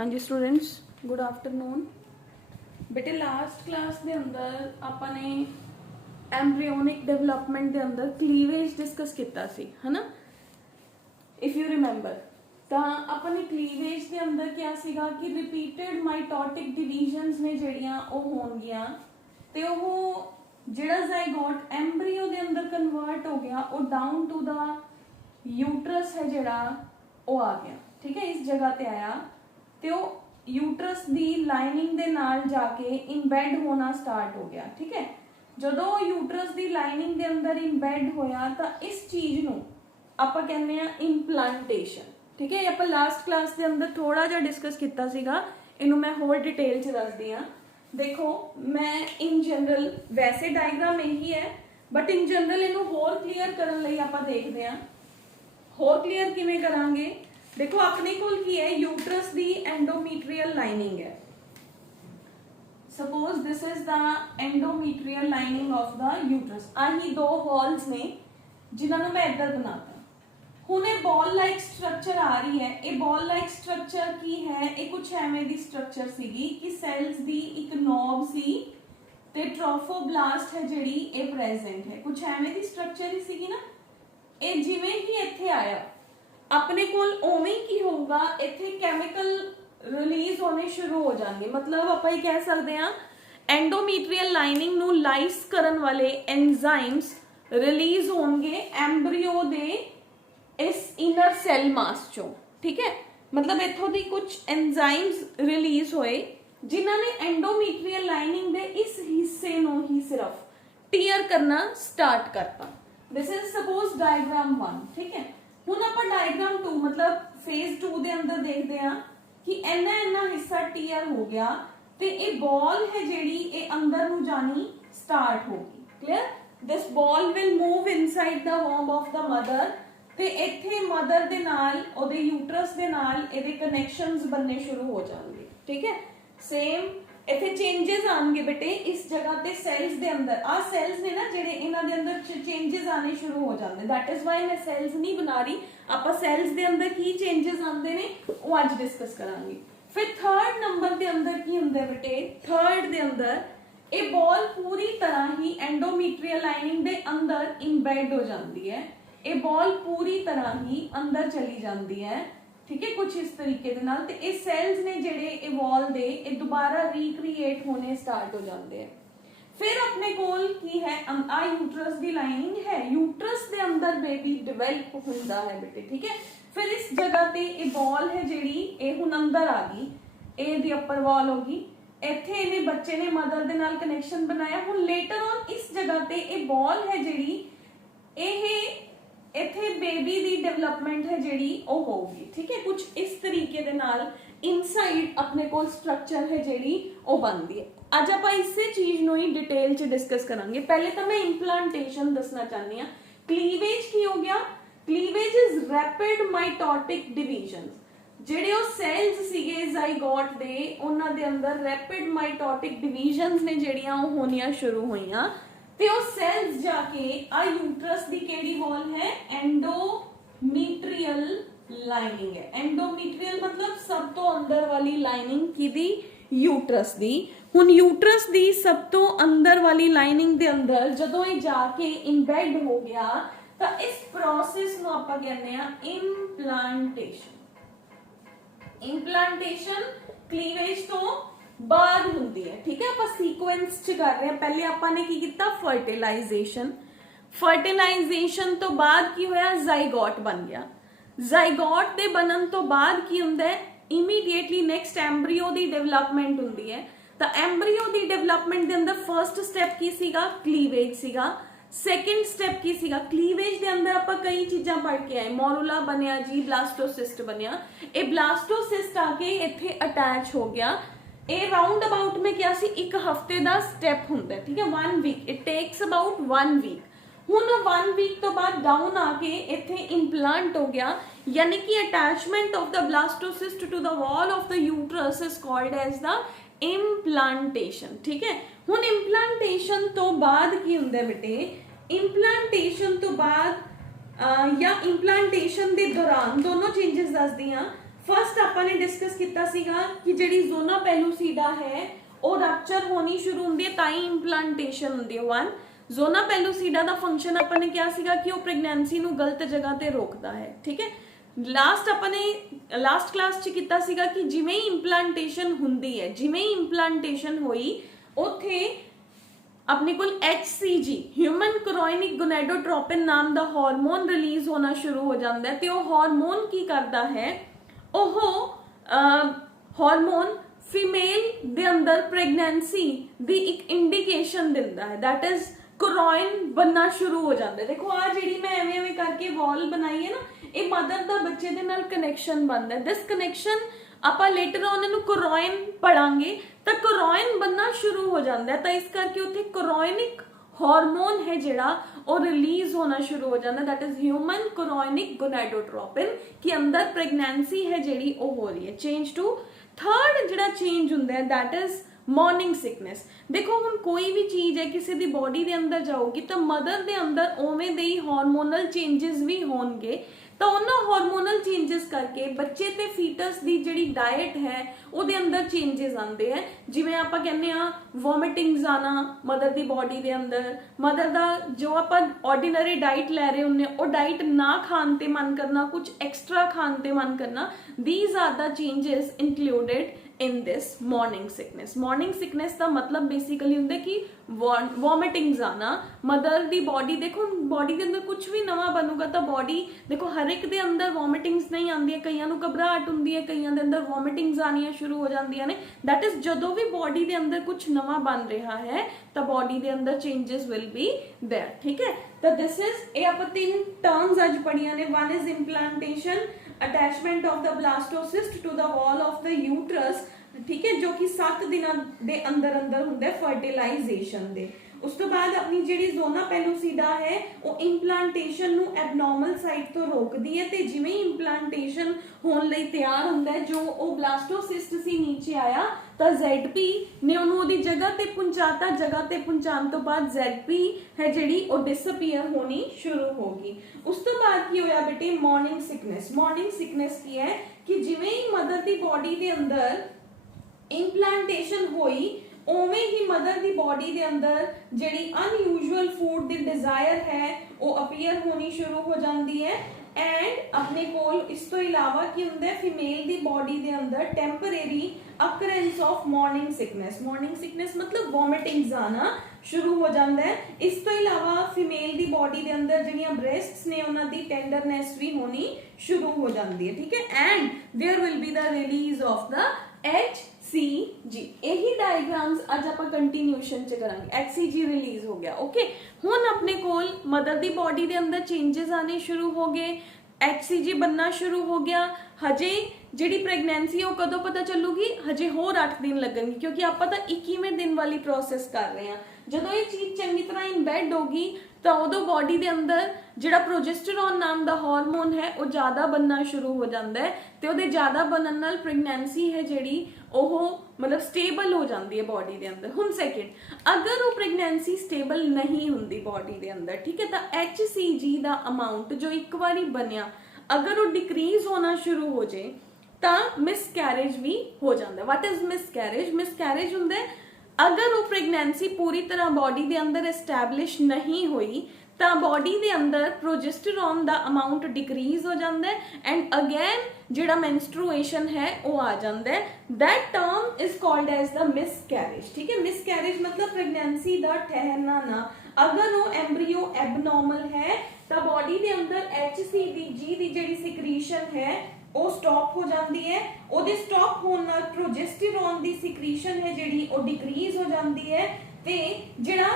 हाँ जी students, good afternoon. बेटे last class के अंदर आपने एम्ब्रियोनिक डेवलपमेंट के अंदर क्लीवेज डिस्कस किया सी, है ना। इफ यू रिमेंबर तो अपने क्लीवेज के अंदर क्या सीगा कि रिपीटेड माइटोटिक डिवीजन्स ने जड़ियां वो होणगियां ते वो जिहड़ा ज़ाइगोट एम्ब्रियो के अंदर कन्वर्ट हो गया वो डाउन टू द यूट्रस है जिहड़ा वो आ गया। ठीक है, इस जगह ते आया तो यूट्रस की लाइनिंग दे नाल जाके इम्बैड होना स्टार्ट हो गया। ठीक है, जो यूट्रस की लाइनिंग के अंदर इम्बैड होया तो इस चीज नूं आपां कहने आ इंप्लांटेशन। ठीक है, आप लास्ट क्लास के अंदर थोड़ा जिहा डिस्कस किया सीगा, इनू मैं होर डिटेल च दसदी हां। देखो मैं इन जनरल वैसे डायग्राम यही है, बट इन जनरल इनू होर क्लीयर करने लई आपां देखदे हां। होर क्लीयर किवें करांगे? देखो अपने कोल की है, यूट्रस दी एंडोमीट्रियल लाइनिंग है। Suppose this is the endometrial lining of the uterus. आही दो हॉल्स ने जिन्होंने मैं इधर बनाता। हुण ये बॉल लाइक स्ट्रक्चर आ रही है। ये बॉल लाइक स्ट्रक्चर की है, ये कुछ एवें दी स्ट्रक्चर सीगी कि सैल्स दी एक नॉब सी ते ट्रोफोब्लास्ट है जिहड़ी ये प्रेजेंट है। कुछ एवें दी स्ट्रक्चर ही सीगी ना। ये जिवें ही इत्थे आया अपने कोल उवें की होगा, इत्थे केमिकल रिलीज होने शुरू हो जाएंगे। मतलब आपां ये कह सकते हैं एंडोमीट्रियल लाइनिंग नू लाइस करन वाले एंजाइम्स रिलीज होंगे एम्ब्रियो दे इस इनर सेल मास चों। ठीक है, मतलब इत्थों दी कुछ एंजाइम्स रिलीज होए जिन्हां ने एंडोमीट्रियल लाइनिंग दे इस हिस्से नू ही सिर्फ टीयर करना स्टार्ट करता। This is suppose diagram 1। ठीक है, हुण आपां डायग्राम 2 मतलब फेज 2 दे अंदर देखदे हां कि इन्ना इन्ना हिस्सा टीयर हो गया ते ये बॉल है जिहड़ी ये अंदर नू जानी स्टार्ट होगी। Clear? This ball will move inside the womb of the mother ते इत्थे मदर दे नाल ओदे यूट्रस दे नाल इहदे कनैक्शंस बनने शुरू हो जाएंगे। ठीक है, सेम इत्थे चेंजेस आएंगे बेटे इस जगह ते सेल्स दे अंदर। आ सेल्स ने ना जिहड़े इन्हां दे अंदर चेंजेस आने शुरू हो जाते। दैट इज वाई मैं सेल्स नहीं बना रही। आपां सेल्स दे अंदर की चेंजेस आते ने वो अज डिस्कस करांगे। फिर थर्ड नंबर दे अंदर की हुंदा बेटे, थर्ड दे अंदर ये बॉल पूरी तरह ही एंडोमीट्रियल लाइनिंग दे अंदर इम्बेड हो जाती है। ये बॉल पूरी तरह ही अंदर चली जाती है। ठीक है, कुछ इस तरीके दे नाल ते ये सेल्स ने जेडे ये वॉल दे ये दोबारा रिक्रिएट होने स्टार्ट हो जाते हैं। फिर अपने कोल की है आ यूट्रस दी लाइनिंग है, यूट्रस दे अंदर बेबी डेवलप होंदा है बेटे। ठीक है, फिर इस जगह ते ये बॉल है जेडी ये हुण अंदर आ गई, ए दी अपर वॉल होगी। इत्थे इहने बच्चे ने मदर दे नाल कनैक्शन बनाया। हुण लेटर ऑन इस जगह ते ये बॉल है जेडी इत्थे बेबी दी डेवलपमेंट है जेडी ओ होगी। ठीक है, कुछ इस तरीके दे नाल इनसाइड अपने कोल स्ट्रक्चर है जेडी ओ बनदी है। अज आपां इसे चीज नूं ही डिटेल च डिस्कस करांगे। पहले तो मैं इंप्लांटेशन दसना चाहनी हां। क्लीवेज की हो गया? Cleavage is rapid mitotic divisions. जेडे ओ सेल्स सीगे ज़ाइगोट दे उन्हां दे अंदर रैपिड माइटोटिक डिवीजन्स ने जेड़ियां ओ होनियां शुरू होईयां ते ओ सेल्स जाके आ यूट्रस दी केड़ी वॉल है? एंडोमीट्रियल लाइनिंग है। एंडोमीट्रियल मतलब सब तो अंदर वाली लाइनिंग की यूट्रस दी। हुण यूट्रस दी सब तो अंदर वाली लाइनिंग दे अंदर जदों ये जाके इम्बेड हो गया तो इस प्रोसेस नूं आपां कहने आ इंप्लांटेशन। इंप्लांटेशन क्लीवेज तो बाद हुंदी है। ठीक है, आपां सीक्वेंस च कर रहे हैं। पहले आपां ने की कीता? फर्टिलाइजेशन। फर्टिलाइजेशन तो बाद की होया? ज़ाइगोट बन गया। ज़ाइगोट दे बनन तो बाद की हुंदा है? इमीडिएटली नेक्स्ट एम्ब्रियो दी डेवलपमेंट हुंदी है। तो एम्ब्रियो दी डेवलपमेंट दे अंदर फर्स्ट स्टेप की सीगा? क्लीवेज सीगा। सेकंड स्टेप की सीगा? क्लीवेज दे अंदर आपां कई चीज़ां पढ़ के आए। मोरुला बनया जी, ब्लास्टोसिस्ट बनया। ये ब्लास्टोसिस्ट आके इत्थे अटैच हो गया। ये राउंड अबाउट में क्या सी? एक हफ्ते का स्टेप हुंदा है। ठीक है, 1 week. It takes about 1 week. हुण 1 वीक तो बाद डाउन आके इत्थे इम्प्लांट हो गया, यानी कि attachment of the blastocyst to the wall of the uterus is called as the implantation. ठीक है, हुण इम्प्लांटेशन तो बाद की हुंदा बेटे? इम्प्लांटेशन तो बाद या इम्प्लांटेशन के दौरान दोनों चेंजेस दस दी हां। फर्स्ट आपने डिस्कस किया सीगा कि जिहड़ी जोना पेलूसीडा है वो रप्चर होनी शुरू होंदी है ताई इंप्लांटेशन होंदी है। वन जोना पेलूसीडा का फंक्शन आपने क्या सीगा कि वो प्रेगनेंसी नू गलत जगह ते रोकता है। ठीक है, लास्ट अपने लास्ट क्लास च किया सीगा कि जिवें ही इंप्लांटेशन हुंदी है, जिवें ही इंप्लांटेशन होई उत्थे अपने को HCG ह्यूमन कोरोनिक गोनेडोट्रोपिन नाम का हार्मोन रिलीज होना शुरू हो जाता है। तो हार्मोन की करता है, हार्मोन फीमेल दे अंदर प्रेगनेंसी दी एक इंडिकेशन दिंदा है, दैट इज कोरोइन बनना शुरू हो जाता है। देखो आ जी मैं एवें एवें करके वॉल बनाई है ना, ये मदर का बच्चे दे नाल कनैक्शन बनता है। दिस कनैक्शन आप लेटर ऑन इनू कोरोइन पढ़ांगे तो कोरोइन बनना शुरू हो जाता है। तो इस करके उत्थे कोरोनिक हार्मोन है जिहड़ा वो रिलीज होना शुरू हो जाता है, that is human chorionic gonadotropin कि अंदर प्रेगनेंसी है जिहड़ी वो हो रही है। चेंज टू थर्ड जिहड़ा चेंज हुंदा है दैट इज मॉर्निंग सिकनेस। देखो हुण कोई भी चीज़ है किसी दी बॉडी दे अंदर जाऊगी तो मदर दे अंदर उवें दे ही हार्मोनल चेंजेस भी होणगे, तो उन्होंने हार्मोनल चेंजेस करके बच्चे ते फीटस दी जिहड़ी डाइट है उहदे अंदर चेंजेस आते हैं। जिवें आपां कहने आ वॉमिटिंग्स आना मदर दी बॉडी दे अंदर, मदर दा जो आपां ऑर्डिनरी डाइट लै रहे हुंदे वो डाइट ना खाण ते मन करना, कुछ एक्सट्रा खाण ते मन करना, these are the changes included in this morning sickness. Morning sickness का मतलब बेसिकली होंगे कि वॉमिटिंग्स आना मदर दी बॉडी, देखो बॉडी के अंदर कुछ भी नवा बनूगा तो बॉडी देखो हर एक दे अंदर वॉमिटिंग्स नहीं आती है, कईयां नूं घबराहट हुंदी है, कईयां दे अंदर वॉमिटिंग्स आनियां शुरू हो जांदियां ने। दैट इज जदों भी बॉडी के अंदर कुछ नवा बन रहा है तो बॉडी के अंदर चेंजेस विल बी देयर। ठीक है, तो दिस इज ये आप तीन टर्म्स अज पढ़िया ने। One is implantation, attachment of the blastocyst to the wall of the uterus, ठीक है, जो कि 7 दिनों के अंदर अंदर होंगे फर्टिलाइजेशन दे। उस तो बाद अपनी जिहड़ी जोना पेलूसीडा है वो इंप्लांटेशन नू एबनॉर्मल साइट तो रोकदी है, ते जिवें ही इंप्लांटेशन होने लई तैयार हुंदा है जो वो ब्लास्टोसिस्ट सी नीचे आया तो ZP ने उन्होंने जगह ते पहुंचाता, जगह ते पहुंचाने तो बाद ZP है जिहड़ी वो डिसअपीयर होनी शुरू होगी। उस तो बाद की होया बेटे मॉर्निंग सिकनेस। मॉर्निंग सिकनेस की है कि जिवें ही मदर दी बॉडी दे अंदर इंप्लांटेशन हुई उवें ही मदर दी बॉडी दे अंदर जिहड़ी अनयूजुअल फूड दी डिजायर है वो अपीयर होनी शुरू हो जाती है। एंड अपने कोल इस तो इलावा की हुंदा है फीमेल दी बॉडी दे अंदर temporary occurrence of morning sickness. Morning sickness मतलब वॉमिटिंग्स आना शुरू हो जाता है। इस तो इलावा फीमेल दी बॉडी दे अंदर जिहड़ियां ब्रेस्ट्स ने उन्हां दी टेंडरनेस भी होनी शुरू हो जाती है। ठीक है, and there will be the release of the HCG। यही डायग्राम्स आज आप कंटिन्यूएशन च करांगे। HCG रिलीज हो गया। ओके, हुण अपने कोल मदर दी बॉडी दे अंदर चेंजेस आने शुरू हो गए, HCG बनना शुरू हो गया। हजे जिहड़ी प्रेगनेंसी वो कदों पता चलूगी, हजे होर 8 दिन लगेंगे क्योंकि आप तो 21वें दिन वाली प्रोसेस कर रहे हैं। जदों ये चीज़ चंगी तरह इनबैड होगी तो उदों बॉडी के अंदर जिहड़ा प्रोजेस्टेरॉन नाम का हार्मोन है वो ज़्यादा बनना शुरू हो जाता है, तो उहदे ज़्यादा बनन नाल प्रेगनेंसी है जिहड़ी ओह मतलब स्टेबल हो जाती है बॉडी के अंदर। हुण सैकेंड, अगर वो प्रेगनेंसी स्टेबल नहीं हुंदी बॉडी के अंदर, ठीक है, तो HCG का अमाउंट जो एक बारी बनया अगर वो डिक्रीज होना शुरू हो जाए तो मिसकैरेज भी हो जाता है। What is miscarriage? मिसकैरेज हुंदा है अगर वो प्रेगनेंसी पूरी तरह बॉडी के अंदर एस्टैबलिश नहीं हुई तो बॉडी के अंदर प्रोजेस्टेरॉन का अमाउंट डिक्रीज हो जाता है एंड अगेन जिहड़ा मेंस्ट्रुएशन है वो आ जाता है। That term is called as the miscarriage. ठीक है, मिसकैरेज मतलब प्रेगनेंसी का ठहरना ना। अगर वो एम्ब्रियो एबनॉर्मल है तो बॉडी के अंदर HCG की जिहड़ी सिक्रीशन है वो स्टॉप हो जाती है। ਉਹਦੇ स्टॉप होने ਨਾਲ प्रोजेस्टेरॉन की सिक्रीशन है जिहड़ी वो डिक्रीज हो जाती है ते जिहड़ा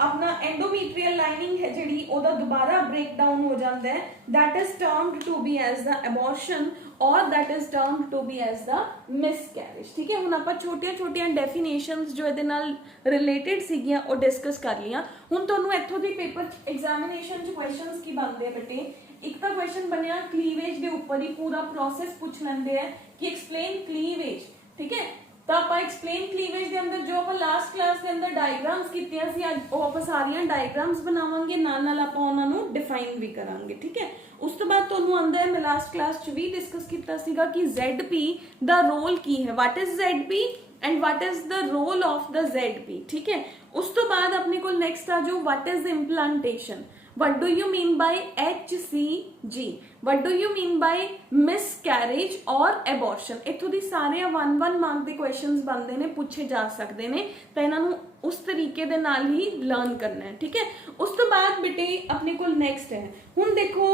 अपना एंडोमीट्रियल लाइनिंग है जिहड़ी ओदा दोबारा ब्रेक डाउन हो जाता है। That is termed to be as the abortion और that is termed to be as the miscarriage. ठीक है, हुण आपां छोटियां डेफिनेशंस जो इहदे नाल रिलेटेड सीगियां वो डिस्कस कर लियां। हुण तुहानूं इत्थों दी पेपर एग्जामिनेशन च क्वेश्चंस की बनदे आ बेटे, एक तो क्वेश्चन बनया क्लीवेज के ऊपर ही पूरा प्रोसेस पूछ लेंगे हैं कि एक्सप्लेन क्लीवेज। ठीक है, तो आप एक्सप्लेन क्लीवेज के अंदर जो आप लास्ट क्लास के अंदर डायग्राम्स कीतियां सी, अज वो आप सारियां डायग्राम्स बनावांगे, नाल नाल आप उन्हां नूं डिफाइन भी करांगे। ठीक है, ਉਸ ਤੋਂ ਬਾਅਦ ਤੁਹਾਨੂੰ ਆਉਂਦਾ ਹੈ, ਮੈਂ ਲਾਸਟ ਕਲਾਸ 'ਚ ਵੀ ਡਿਸਕਸ ਕੀਤਾ ਸੀਗਾ ਕਿ ZP ਦਾ ਰੋਲ ਕੀ ਹੈ, what is ZP and what is the role of the ZP, ठीक है। उस तो बाद अपने को नेक्स्ट आ जो what is implantation, what do you mean by HCG, what do you mean by miscarriage और एबॉर्शन। इत्थों दी सारे 1-1 मार्क के क्वेश्चंस बनते हैं, पूछे जा सकते हैं, तो इन्हों उस तरीके दे नाल ही लर्न करना है, ठीक है। उस तो बाद बेटे अपने को नेक्स्ट है, हुण देखो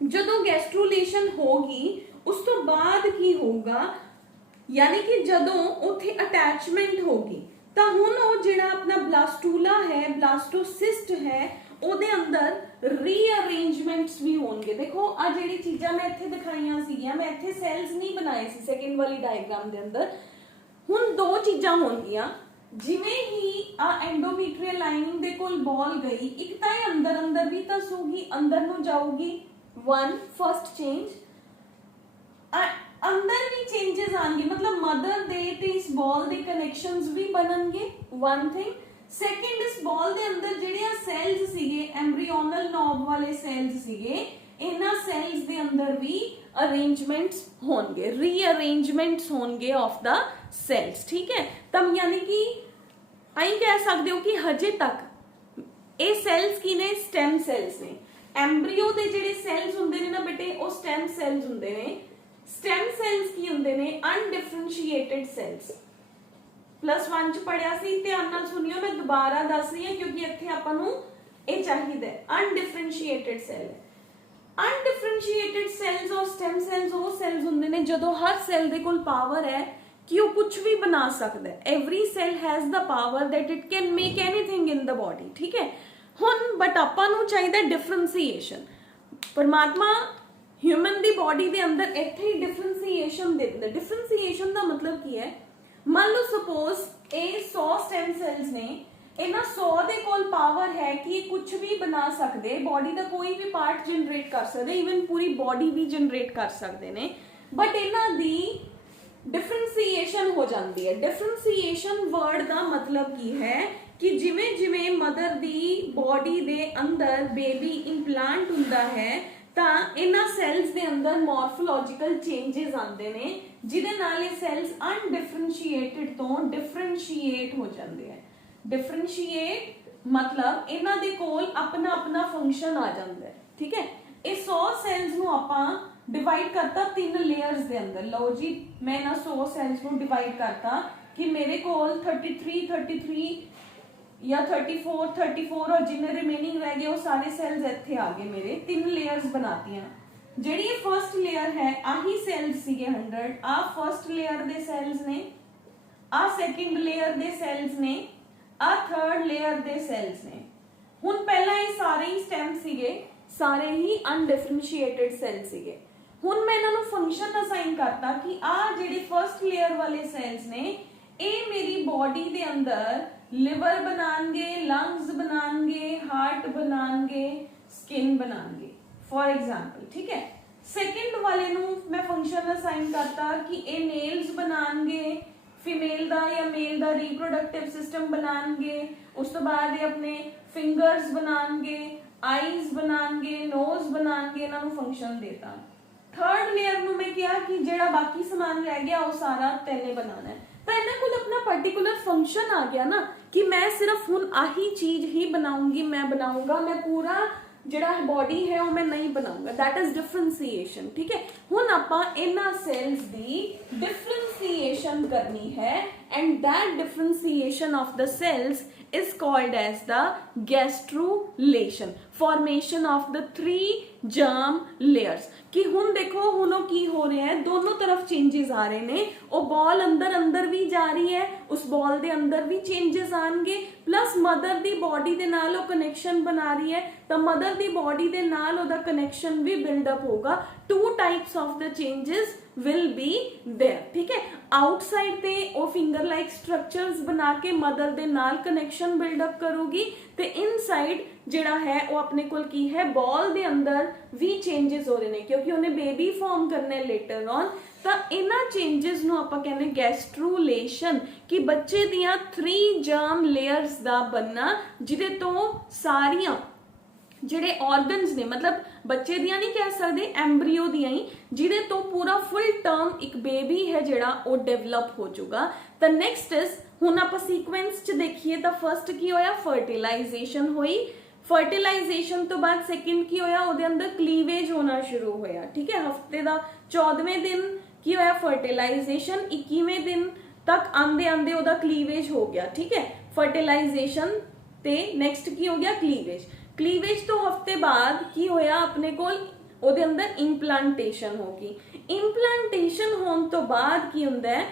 जदों गैस्ट्रुलेशन होगी उस तो बाद की होगा, यानी कि जदों उत्थे अटैचमेंट होगी तो हुण वो जिहड़ा अपना ब्लास्टूला है, ब्लास्टोसिस्ट है, ਉਹਦੇ अंदर रीअरेंजमेंट्स भी होंगे। देखो आ जिहड़ी चीज़ां मैं इत्थे दिखाईयां सीगियां, मैं इत्थे सैल्स नहीं बनाए सी सेकंड वाली डायग्राम दे अंदर। हुण दो चीज़ां होणगीਆਂ, जिवें ही आ एंडोमीट्रियल लाइनिंग दे कोल बॉल गई, एक तां अंदर अंदर भी तसूगी, अंदर नूं जाऊगी, वन फर्स्ट चेंज, अंदर भी चेंजेस आएंगे, मतलब मदर दे ते इस बॉल दे कनेक्शंस भी बननगे, वन थिंग। सेकंड इस बॉल दे अंदर जेड़े सैल्स सीगे, एम्ब्रियोनल नॉब वाले सैल्स सीगे, इन्हां सैल्स दे अंदर भी अरेंजमेंट्स होंगे, रीअरेंजमेंट्स होंगे ऑफ द सैल्स, ठीक है। तब यानी कि आई कह सकते हो कि हजे तक ये सैल्स की ने स्टेम सैल्स ने, एम्ब्रियो दे जेड़े सैल्स हुंदे ने ना बेटे वो स्टेम सैल्स हुंदे ने। स्टेम सैल्स की हुंदे ने अनडिफरेंशिएटेड सैल्स, +1 च पढ़िया सी, ध्यान नाल सुनियो, मैं दोबारा दस रही हां क्योंकि इत्थे आपां नूं ये चाहिदा है। अनडिफरेंशिएटेड सैल, अनडिफरेंशिएटेड सैल्स और स्टेम सैल्स वो सैल्स हुंदे ने जदों हर सैल दे कोल पावर है कि वो कुछ भी बना सकता है। Every cell has the power that it can make anything in the body, ठीक है। हुण बट आपां नूं चाहिदा डिफरेंसीएशन। परमात्मा ह्यूमन दी बॉडी दे अंदर इत्थे ही डिफरेंसीएशन दे दिंदा। डिफरेंसीएशन दा मतलब की है, मान लो सपोज ये 100 स्टेम सैल्स ने, इन्हां 100 दे कोल पावर है कि कुछ भी बना सकते, बॉडी का कोई भी पार्ट जनरेट कर सकते, इवन पूरी बॉडी भी जनरेट कर सकते ने, बट इन्हां दी डिफरेंसीएशन हो जाती है। डिफरेंसीएशन वर्ड का मतलब की है कि जिमें जिमें मदर दी बॉडी दे अंदर बेबी इंप्लांट हुंदा है ਤਾਂ ਇਹਨਾਂ ਸੈਲਸ ਦੇ ਅੰਦਰ ਮੋਰਫੋਲੋਜੀਕਲ ਚੇਂजेस ਆਉਂਦੇ ਨੇ, ਜਿਹਦੇ ਨਾਲ ਇਹ ਸੈਲਸ ਅਨਡਿਫਰੈਂਸ਼ੀਏਟਡ ਤੋਂ ਡਿਫਰੈਂਸ਼ੀਏਟ ਹੋ ਜਾਂਦੇ ਆ। ਡਿਫਰੈਂਸ਼ੀਏਟ मतलब ਇਹਨਾਂ ਦੇ ਕੋਲ ਆਪਣਾ ਆਪਣਾ ਫੰਕਸ਼ਨ ਆ ਜਾਂਦਾ ਹੈ, ਠੀਕ ਹੈ। ਇਹ 100 ਸੈਲਸ ਨੂੰ ਆਪਾਂ डिवाइड करता 3 लेयर्स ਦੇ ਅੰਦਰ। ਲਓ ਜੀ ਮੈਂ ਨਾ 100 ਸੈਲਸ ਨੂੰ डिवाइड करता कि मेरे ਕੋਲ 33 या 34 और जिन्ने रिमेनिंग रह गए वो सारे सैल्स इत्थे आ गए मेरे। 3 लेयर्स बनातियां। ਜਿਹੜੀ ਇਹ फर्स्ट लेयर है आही सैल्स सीगे 100, आ फर्स्ट लेयर दे सैल्स ने, आ सेकंड लेयर दे सैल्स ने, आ थर्ड लेयर दे सैल्स ने। हुण पहला ये सारे ही स्टेम सीगे, सारे ही अनडिफरेंशिएटेड सैल सीगे। हुण मैं इन्हां नूं फंक्शन असाइन करता कि आ ਜਿਹੜੇ फर्स्ट लेयर वाले सैल्स ने ਇਹ मेरी बॉडी दे अंदर लिवर बनाएंगे, लंग्स बनाएंगे, हार्ट बनाएंगे, स्किन बनाएंगे फॉर एग्जाम्पल, ठीक है। सेकंड वाले नूं मैं फंक्शन असाइन करता कि ये नेल्स बनाएंगे, फीमेल दा या मेल दा रिप्रोडक्टिव सिस्टम बनाएंगे, उस तो बाद ये अपने फिंगर्स बनाएंगे, आईज बनाएंगे, नोज बनाएंगे, इन्हां नूं फंक्शन देता। थर्ड लेयर नूं मैं कहा कि जिहड़ा बाकी समान रह गया वो सारा तैने बनाना है। तो इन्हां कोल अपना पर्टिकुलर फंक्शन आ गया ना कि मैं सिर्फ हुण आही चीज ही बनाऊंगी, मैं बनाऊंगा, मैं पूरा जिहड़ा बॉडी है वो मैं नहीं बनाऊंगा। दैट इज डिफरेंसीएशन, ठीक है। हुण आपां इन्हां सेल्स दी डिफरेंसीएशन करनी है and that differentiation of the cells is called as the gastrulation, formation of the 3 germ layers। कि हुण देखो हुण की हो रहा है, दोनों तरफ चेंजेस आ रहे ने, वो बॉल अंदर अंदर भी जा रही है, उस बॉल दे अंदर भी चेंजेस आएंगे, प्लस मदर दी बॉडी दे नाल वो कनेक्शन बना रही है, तो मदर दी बॉडी दे नाल ओदा कनेक्शन भी बिल्डअप होगा। 2 types of the changes will be there, ठीक है। आउटसाइड ते वो फिंगर लाइक स्ट्रक्चर्स बना के मदर दे नाल कनेक्शन बिल्डअप करूगी, ते इनसाइड जिहड़ा है वो अपने कोल की है, बॉल दे अंदर भी चेंजेस हो रहे ने क्योंकि उन्हें बेबी फॉर्म करने लेटर ऑन। तो इन्हां चेंजेस नूं आपां कहने गैस्ट्रुलेशन, कि बच्चे दियां 3 जर्म लेयर्स दा बनना, जिहदे तो सारियां ਜਿਹੜੇ ऑर्गन्स ने, मतलब ਬੱਚੇ ਦੀਆਂ ਨਹੀਂ ਕਹਿ ਸਕਦੇ, ਐਮਬਰੀਓ ਦੀਆਂ ਹੀ, ਜਿਹਦੇ ਤੋਂ ਪੂਰਾ ਫੁੱਲ ਟਰਮ ਇੱਕ ਬੇਬੀ ਹੈ ਜਿਹੜਾ ਉਹ ਡਿਵੈਲਪ ਹੋ ਜਾਊਗਾ। ਤਾਂ ਨੈਕਸਟ ਇਜ਼, ਹੁਣ ਆਪਾਂ ਸੀਕੁਐਂਸ 'ਚ ਦੇਖੀਏ ਤਾਂ ਫਰਸਟ ਕੀ ਹੋਇਆ, ਫਰਟੀਲਾਈਜੇਸ਼ਨ ਹੋਈ। ਫਰਟੀਲਾਈਜੇਸ਼ਨ ਤੋਂ ਬਾਅਦ ਸੈਕਿੰਡ ਕੀ ਹੋਇਆ, ਉਹਦੇ ਅੰਦਰ ਕਲੀਵੇਜ ਹੋਣਾ ਸ਼ੁਰੂ ਹੋਇਆ। ਠੀਕ ਹੈ, ਹਫਤੇ ਦਾ 14ਵੇਂ ਦਿਨ ਕੀ ਹੋਇਆ, ਫਰਟੀਲਾਈਜੇਸ਼ਨ। 21ਵੇਂ ਦਿਨ ਤੱਕ ਆਂਦੇ ਆਂਦੇ ਉਹਦਾ ਕਲੀਵੇਜ ਹੋ ਗਿਆ। ਠੀਕ ਹੈ, ਫਰਟੀਲਾਈਜੇਸ਼ਨ ਤੇ ਨੈਕਸਟ ਕੀ ਹੋ ਗਿਆ, ਕਲੀਵੇਜ। ਕਲੀਵੇਜ ਤੋਂ ਹਫਤੇ ਬਾਅਦ ਕੀ ਹੋਇਆ ਆਪਣੇ ਕੋਲ, ਉਹਦੇ ਅੰਦਰ ਇੰਪਲਾਂਟੇਸ਼ਨ ਹੋ ਗਈ। ਇੰਪਲਾਂਟੇਸ਼ਨ ਹੋਣ ਤੋਂ ਬਾਅਦ ਕੀ ਹੁੰਦਾ ਹੈ,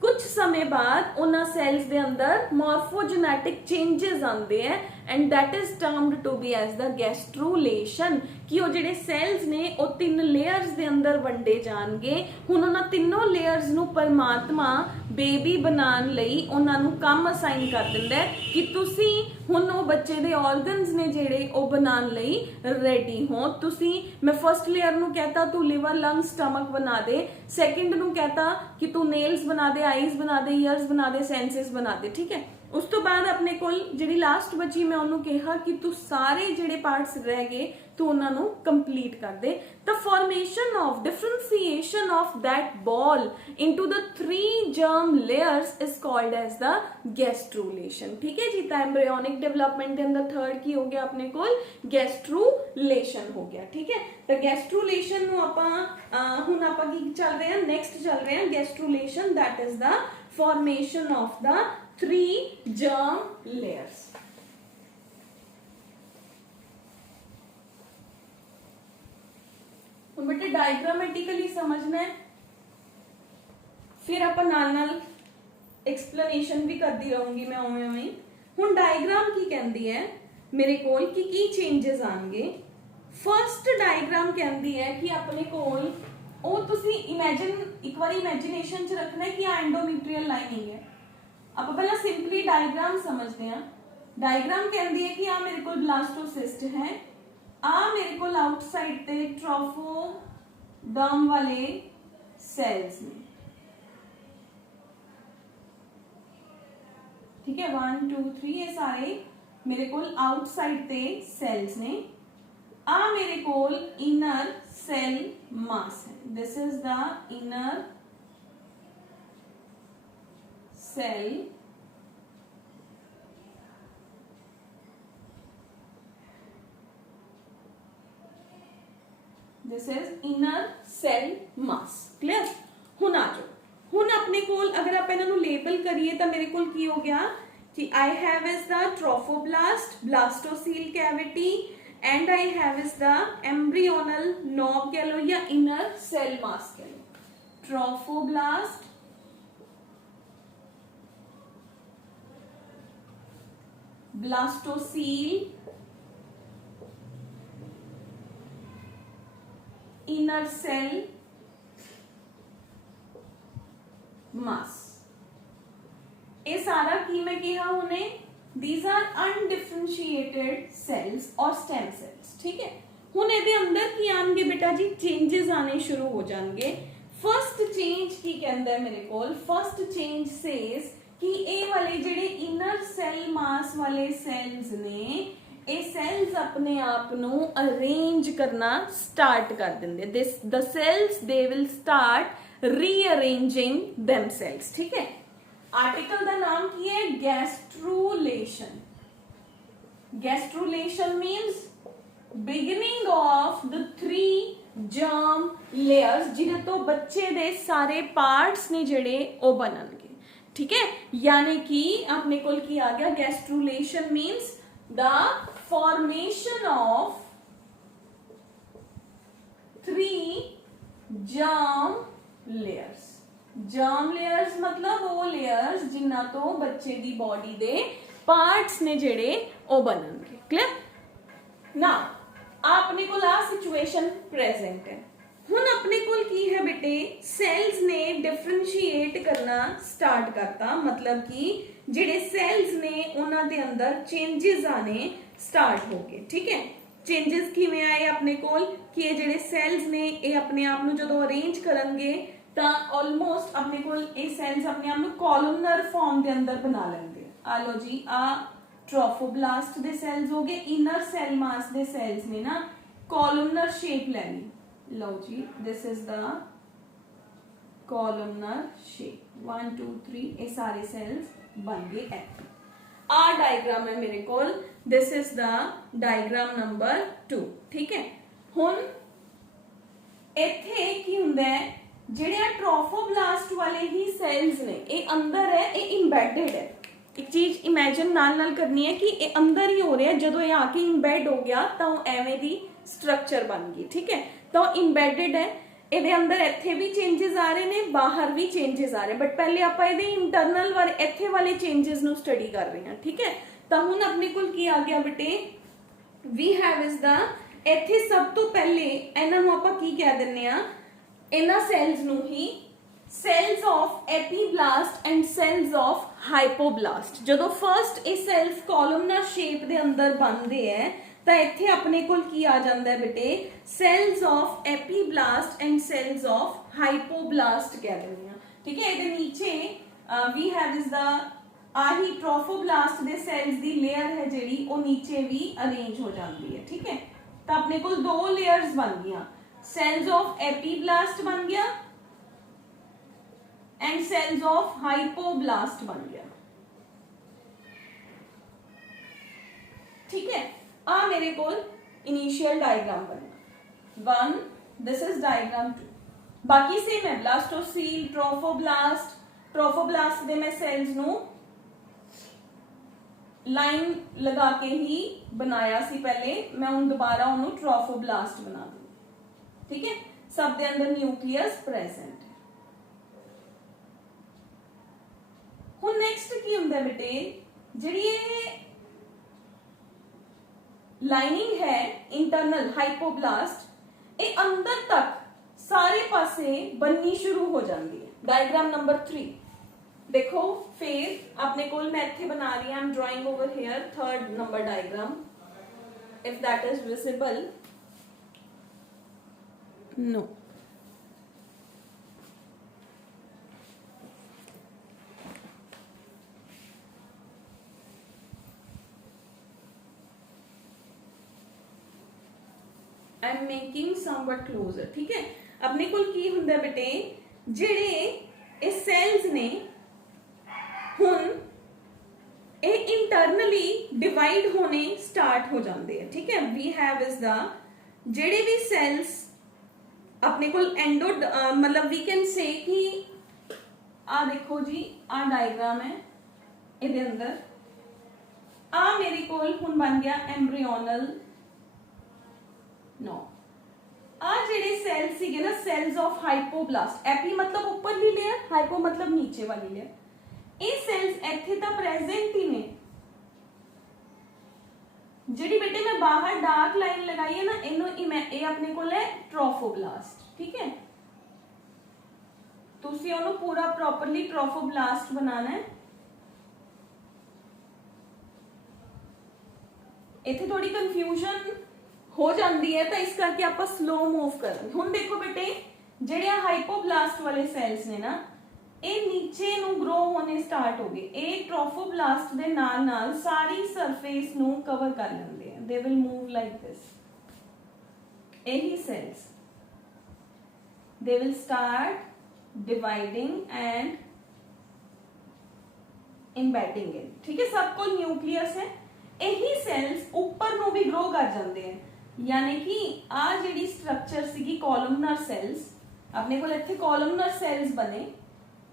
ਕੁਝ ਸਮੇਂ ਬਾਅਦ ਉਹਨਾਂ ਸੈਲਸ ਦੇ ਅੰਦਰ ਮੋਰਫੋਜੈਨੇਟਿਕ ਚੇਂजेस ਆਉਂਦੇ ਹੈ and that is termed to be as the gastrulation, ਕਿ ਉਹ ਜਿਹੜੇ ਸੈਲਸ ਨੇ ਉਹ 3 ਲੇਅਰਸ ਦੇ ਅੰਦਰ ਵੰਡੇ ਜਾਣਗੇ। ਹੁਣ ਉਹਨਾਂ ਤਿੰਨੋਂ ਲੇਅਰਸ ਨੂੰ ਪਰਮਾਤਮਾ ਬੇਬੀ ਬਣਾਉਣ ਲਈ ਉਹਨਾਂ ਨੂੰ ਕੰਮ ਅਸਾਈਨ ਕਰ ਦਿੰਦਾ ਹੈ ਕਿ ਤੁਸੀਂ ਹੁਣ ਉਹ ਬੱਚੇ ਦੇ ਆਰਗਨਸ ਨੇ ਜਿਹੜੇ ਉਹ ਬਣਾਉਣ ਲਈ ਰੈਡੀ ਹੋ। ਤੁਸੀਂ, ਮੈਂ ਫਰਸਟ ਲੇਅਰ ਨੂੰ ਕਹਤਾ ਤੂੰ ਲਿਵਰ, ਲੰਗ, ਸਟਮਕ ਬਣਾ ਦੇ, ਸੈਕਿੰਡ ਨੂੰ ਕਹਤਾ ਕਿ ਤੂੰ ਨੇਲਸ ਬਣਾ ਦੇ, ਆਈਜ਼ ਬਣਾ ਦੇ, ਈਅਰਸ ਬਣਾ ਦੇ, ਸੈਂਸਸ ਬਣਾ ਦੇ। ਠੀਕ ਹੈ, ਉਸ ਤੋਂ ਬਾਅਦ ਆਪਣੇ ਕੋਲ ਜਿਹੜੀ ਲਾਸਟ ਬਚੀ, ਮੈਂ ਉਹਨੂੰ ਕਿਹਾ ਕਿ ਤੂੰ ਸਾਰੇ ਜਿਹੜੇ ਪਾਰਟਸ ਰਹਿ ਗਏ ਤੂੰ ਉਹਨਾਂ ਨੂੰ ਕੰਪਲੀਟ ਕਰ ਦੇ। The formation of differentiation of that ball into the 3 germ layers is called as the gastrulation। ठीक है जी, ਤਾਂ एम्ब्रियोनिक डेवलपमेंट ਦੇ ਅੰਦਰ ਥਰਡ ਕੀ ਹੋ ਗਿਆ ਆਪਣੇ ਕੋਲ, gastrulation ਹੋ ਗਿਆ। ਠੀਕ ਹੈ, ਤਾਂ gastrulation ਨੂੰ ਆਪਾਂ ਹੁਣ ਆਪਾਂ ਕੀ ਚੱਲ ਰਹੇ ਹਾਂ, ਨੈਕਸਟ ਚੱਲ ਰਹੇ ਹਾਂ gastrulation, that is the formation of the 3 germ layers। ਹੁਣ बेटे डायग्रामेटिकली समझना है, फिर आप नाल नाल एक्सप्लेनेशन भी करती रहूंगी मैं उवें उवें। हुण डायग्राम की कहंदी है मेरे कोल कि की चेंजेस आएंगे। फर्स्ट डायग्राम कहंदी है कि अपने कोल ओ तुसी इमेजिन, एक बार इमेजिनेशन च रखना है कि आ एंडोमेट्रियल लाइनिंग है। आप पहला सिंपली डायग्राम समझते हैं। डायग्राम कहंदी है कि आ मेरे कोल ब्लास्टोसिस्ट है, आ मेरे को आउटसाइड ते ट्रोफोडर्म वाले सेल्स ने। ठीक है, 1 2 3 ये सारे मेरे को आउटसाइड ते सेल्स ने। आ मेरे को इनर सेल मास है, this is the inner cell this is inner cell mass. Clear, हुण आ जाओ, हुण अपने कोल अगर आप इन्हों लेबल करिए तो मेरे कोल की हो गया कि I have is the trophoblast, blastocoel cavity and I have is the embryonal knob कह लो या इनर सेल मास कह लो। Trophoblast, blastocoel, inner cell mass, ये सारा की मैं कहा उन्हें, दीज आर अनडिफरेंशिएटेड सेल्स और स्टेम सेल्स। ठीक है, हुण इहदे अंदर की आएंगे बेटा जी, चेंजेस आने शुरू हो जाएंगे। फर्स्ट चेंज की कहंदा है मेरे कोल, फर्स्ट चेंज सेज कि ए वाले जेडे इनर सेल मास वाले सेल्स ने, ये सेल्स अपने आप नू अरेंज करना स्टार्ट कर देंगे। This the cells they will start rearranging themselves. ठीक है, आर्टिकल का नाम की है gastrulation. Gastrulation means beginning of the 3 germ layers, जिहदे तो बच्चे दे सारे पार्ट्स ने जेडे ओ बननगे। ठीक है, यानी कि अपने कोल की आ गया, gastrulation means the formation of 3 germ layers। germ layers मतलब वो layers जिन्ना तो बच्चे दी बॉडी दे पार्ट्स ने जेड़े ओ बननगे। क्लियर, ना आपने को ला सिचुएशन प्रेजेंट है। हुण अपने कोल की है बेटे, सेल्स ने डिफरेंशिएट करना स्टार्ट करता, मतलब कि जेडे सेल्स ने उन्हां दे अंदर चेंजेस आने स्टार्ट हो गए। ठीक है, चेंजेस किवें आए अपने कोल कि ये जेडे सेल्स ने ये अपने आप नू जदों अरेंज करनगे तां ऑलमोस्ट अपने कोल ये सेल्स अपने आप नू कॉलमनर फॉर्म दे अंदर बना लेंगे। आ लो जी, आ ट्रोफोब्लास्ट दे सेल्स हो गए, इनर सेल मास दे सेल्स ने ना कॉलमनर शेप ले ली, लो जी this is the columnar shape, 1 2 3 ये सारे सेल्स बन गए ऐसे। आ डायग्राम है मेरे को, this is the diagram number 2। ठीक है, हुन इत्थे की हुंदा है, ਜਿਹੜੇ ट्रोफोब्लास्ट वाले ही सेल्स ने ये अंदर है, ये इंबैडेड है। एक चीज इमेजिन नाल करनी है कि ये अंदर ही हो रहा है, जो ये आके इंबैड हो गया तो एवें दी स्ट्रक्चर बन गई। ठीक है, तो इंबैडेड है, ਇਹਦੇ ਅੰਦਰ ਇੱਥੇ ਵੀ ਚੇਂजेस ਆ ਰਹੇ ਨੇ, ਬਾਹਰ ਵੀ ਚੇਂजेस ਆ ਰਹੇ, ਬਟ ਪਹਿਲੇ ਆਪਾਂ ਇਹਦੇ ਇੰਟਰਨਲ ਵਾਲੇ ਇੱਥੇ ਵਾਲੇ ਚੇਂजेस ਨੂੰ ਸਟੱਡੀ ਕਰ ਰਹੇ ਹਾਂ। ਠੀਕ ਹੈ, ਤਾਂ ਹੁਣ ਆਪਣੇ ਕੋਲ ਕੀ ਆ ਗਿਆ ਬੇਟੇ, ਵੀ ਹੈਵ ਇਜ਼ ਦਾ, ਇੱਥੇ ਸਭ ਤੋਂ ਪਹਿਲੇ ਇਹਨਾਂ ਨੂੰ ਆਪਾਂ ਕੀ ਕਹਿ ਦਿੰਨੇ ਆ, ਇਹਨਾਂ ਸੈਲਸ ਨੂੰ ਹੀ cells of epiblast and cells of hypoblast. ਜਦੋਂ ਫਰਸਟ ਇਹ ਸੈਲਸ ਕॉलमनर ਸ਼ੇਪ ਦੇ ਅੰਦਰ ਬਣਦੇ ਹੈ ਤਾਂ ਇੱਥੇ ਆਪਣੇ ਕੋਲ ਕੀ ਆ ਜਾਂਦਾ ਹੈ ਬੇਟੇ, cells of epiblast and cells of hypoblast ਕਹਿ ਦਿੰਦੇ ਆ। ਠੀਕ ਹੈ, ਇਹਦੇ ਨੀਚੇ ਵੀ ਹੈਵ ਇਜ਼ ਦਾ ਆਹੀ ट्रोफोब्लास्ट ਦੇ ਸੈਲਸ ਦੀ ਲੇਅਰ ਹੈ ਜਿਹੜੀ ਉਹ ਨੀਚੇ ਵੀ ਅਰੇਂਜ ਹੋ ਜਾਂਦੀ ਹੈ। ਠੀਕ ਹੈ, ਤਾਂ ਆਪਣੇ ਕੋਲ ਦੋ ਲੇਅਰਸ ਬਣ ਗਈਆਂ, ਸੈਲਸ ਆਫ ਐਪੀਬਲਾਸਟ ਬਣ ਗਿਆ एंड सेल्स ऑफ हाइपोब्लास्ट बन गया। ठीक है, आ मेरे को इनिशियल डायग्राम बनना 1, दिस इज डायग्राम 2, बाकी सेम है, ब्लास्टोसील, ट्रोफोब्लास्ट, ट्रोफोब्लास्ट दे मैं सेल्स नु लाइन लगा के ही बनाया सी पहले, मैं उन दोबारा उन्होंने ट्रोफोब्लास्ट बना दूंगी। ठीक है, सब दे अंदर न्यूक्लियस प्रेजेंट। ਹੁਣ ਨੈਕਸਟ ਕੀ ਹੁੰਦਾ ਬੇਟੇ, ਜਿਹੜੀ ਇਹ ਲਾਈਨਿੰਗ ਹੈ ਇੰਟਰਨਲ ਹਾਈਪੋਬਲਾਸਟ, ਇਹ ਅੰਦਰ ਤੱਕ ਸਾਰੇ ਪਾਸੇ बननी शुरू हो जाती है। डायग्राम नंबर 3 देखो, फिर अपने कोल मैं इत्थे बना रही हूं, I am drawing over here 3rd number diagram, if that is visible, no I am making something closer. ठीक है, अपने कोल की हुंदा बेटे, जेड़े ये सेल्स ने हुन ये इंटरनली डिवाइड होने स्टार्ट हो जाते हैं। ठीक है, वी हैव इज द, जेड़े भी सेल्स अपने कोल एंडो मतलब वी कैन से कि आ देखो जी, आ डायग्राम है, इहदे अंदर आ मेरे कोल हुन बन गया एम्ब्रियोनल, नो आ जेडे सेल्स सीगे ना, सेल्स ऑफ हाइपोब्लास्ट, एपी मतलब ऊपरली लेयर, हाइपो मतलब नीचे वाली लेयर, ये सेल्स इत्थे तां प्रेजेंट ही ने। जेडी बेटे मैं बाहर डार्क लाइन लगाई है ना, इनो ये अपने कोल है ट्रोफोब्लास्ट। ठीक है, तुसी ओनू पूरा प्रॉपरली ट्रोफोब्लास्ट बनाना है। इत्थे थोड़ी कंफ्यूजन हो जाती है, तो इस करके आप स्लो मूव करेंगे। हुण देखो बेटे, जेड़े हाइपोब्लास्ट वाले सेल्स ने ना, ये नीचे नू ग्रो होने स्टार्ट हो गए, ये ट्रोफोब्लास्ट दे नाल नाल सारी सरफेस नू कवर कर लेंदे हैं, they will move like this. यही cells they will start dividing and embedding in. ठीक है, सबको न्यूक्लियस है, यही सेल्स ऊपर नू भी ग्रो कर जाते हैं, यानी कि आ जिहड़ी स्ट्रक्चर सीगी कॉलमनर सेल्स, अपने को इत्थे कॉलमनर सेल्स बने।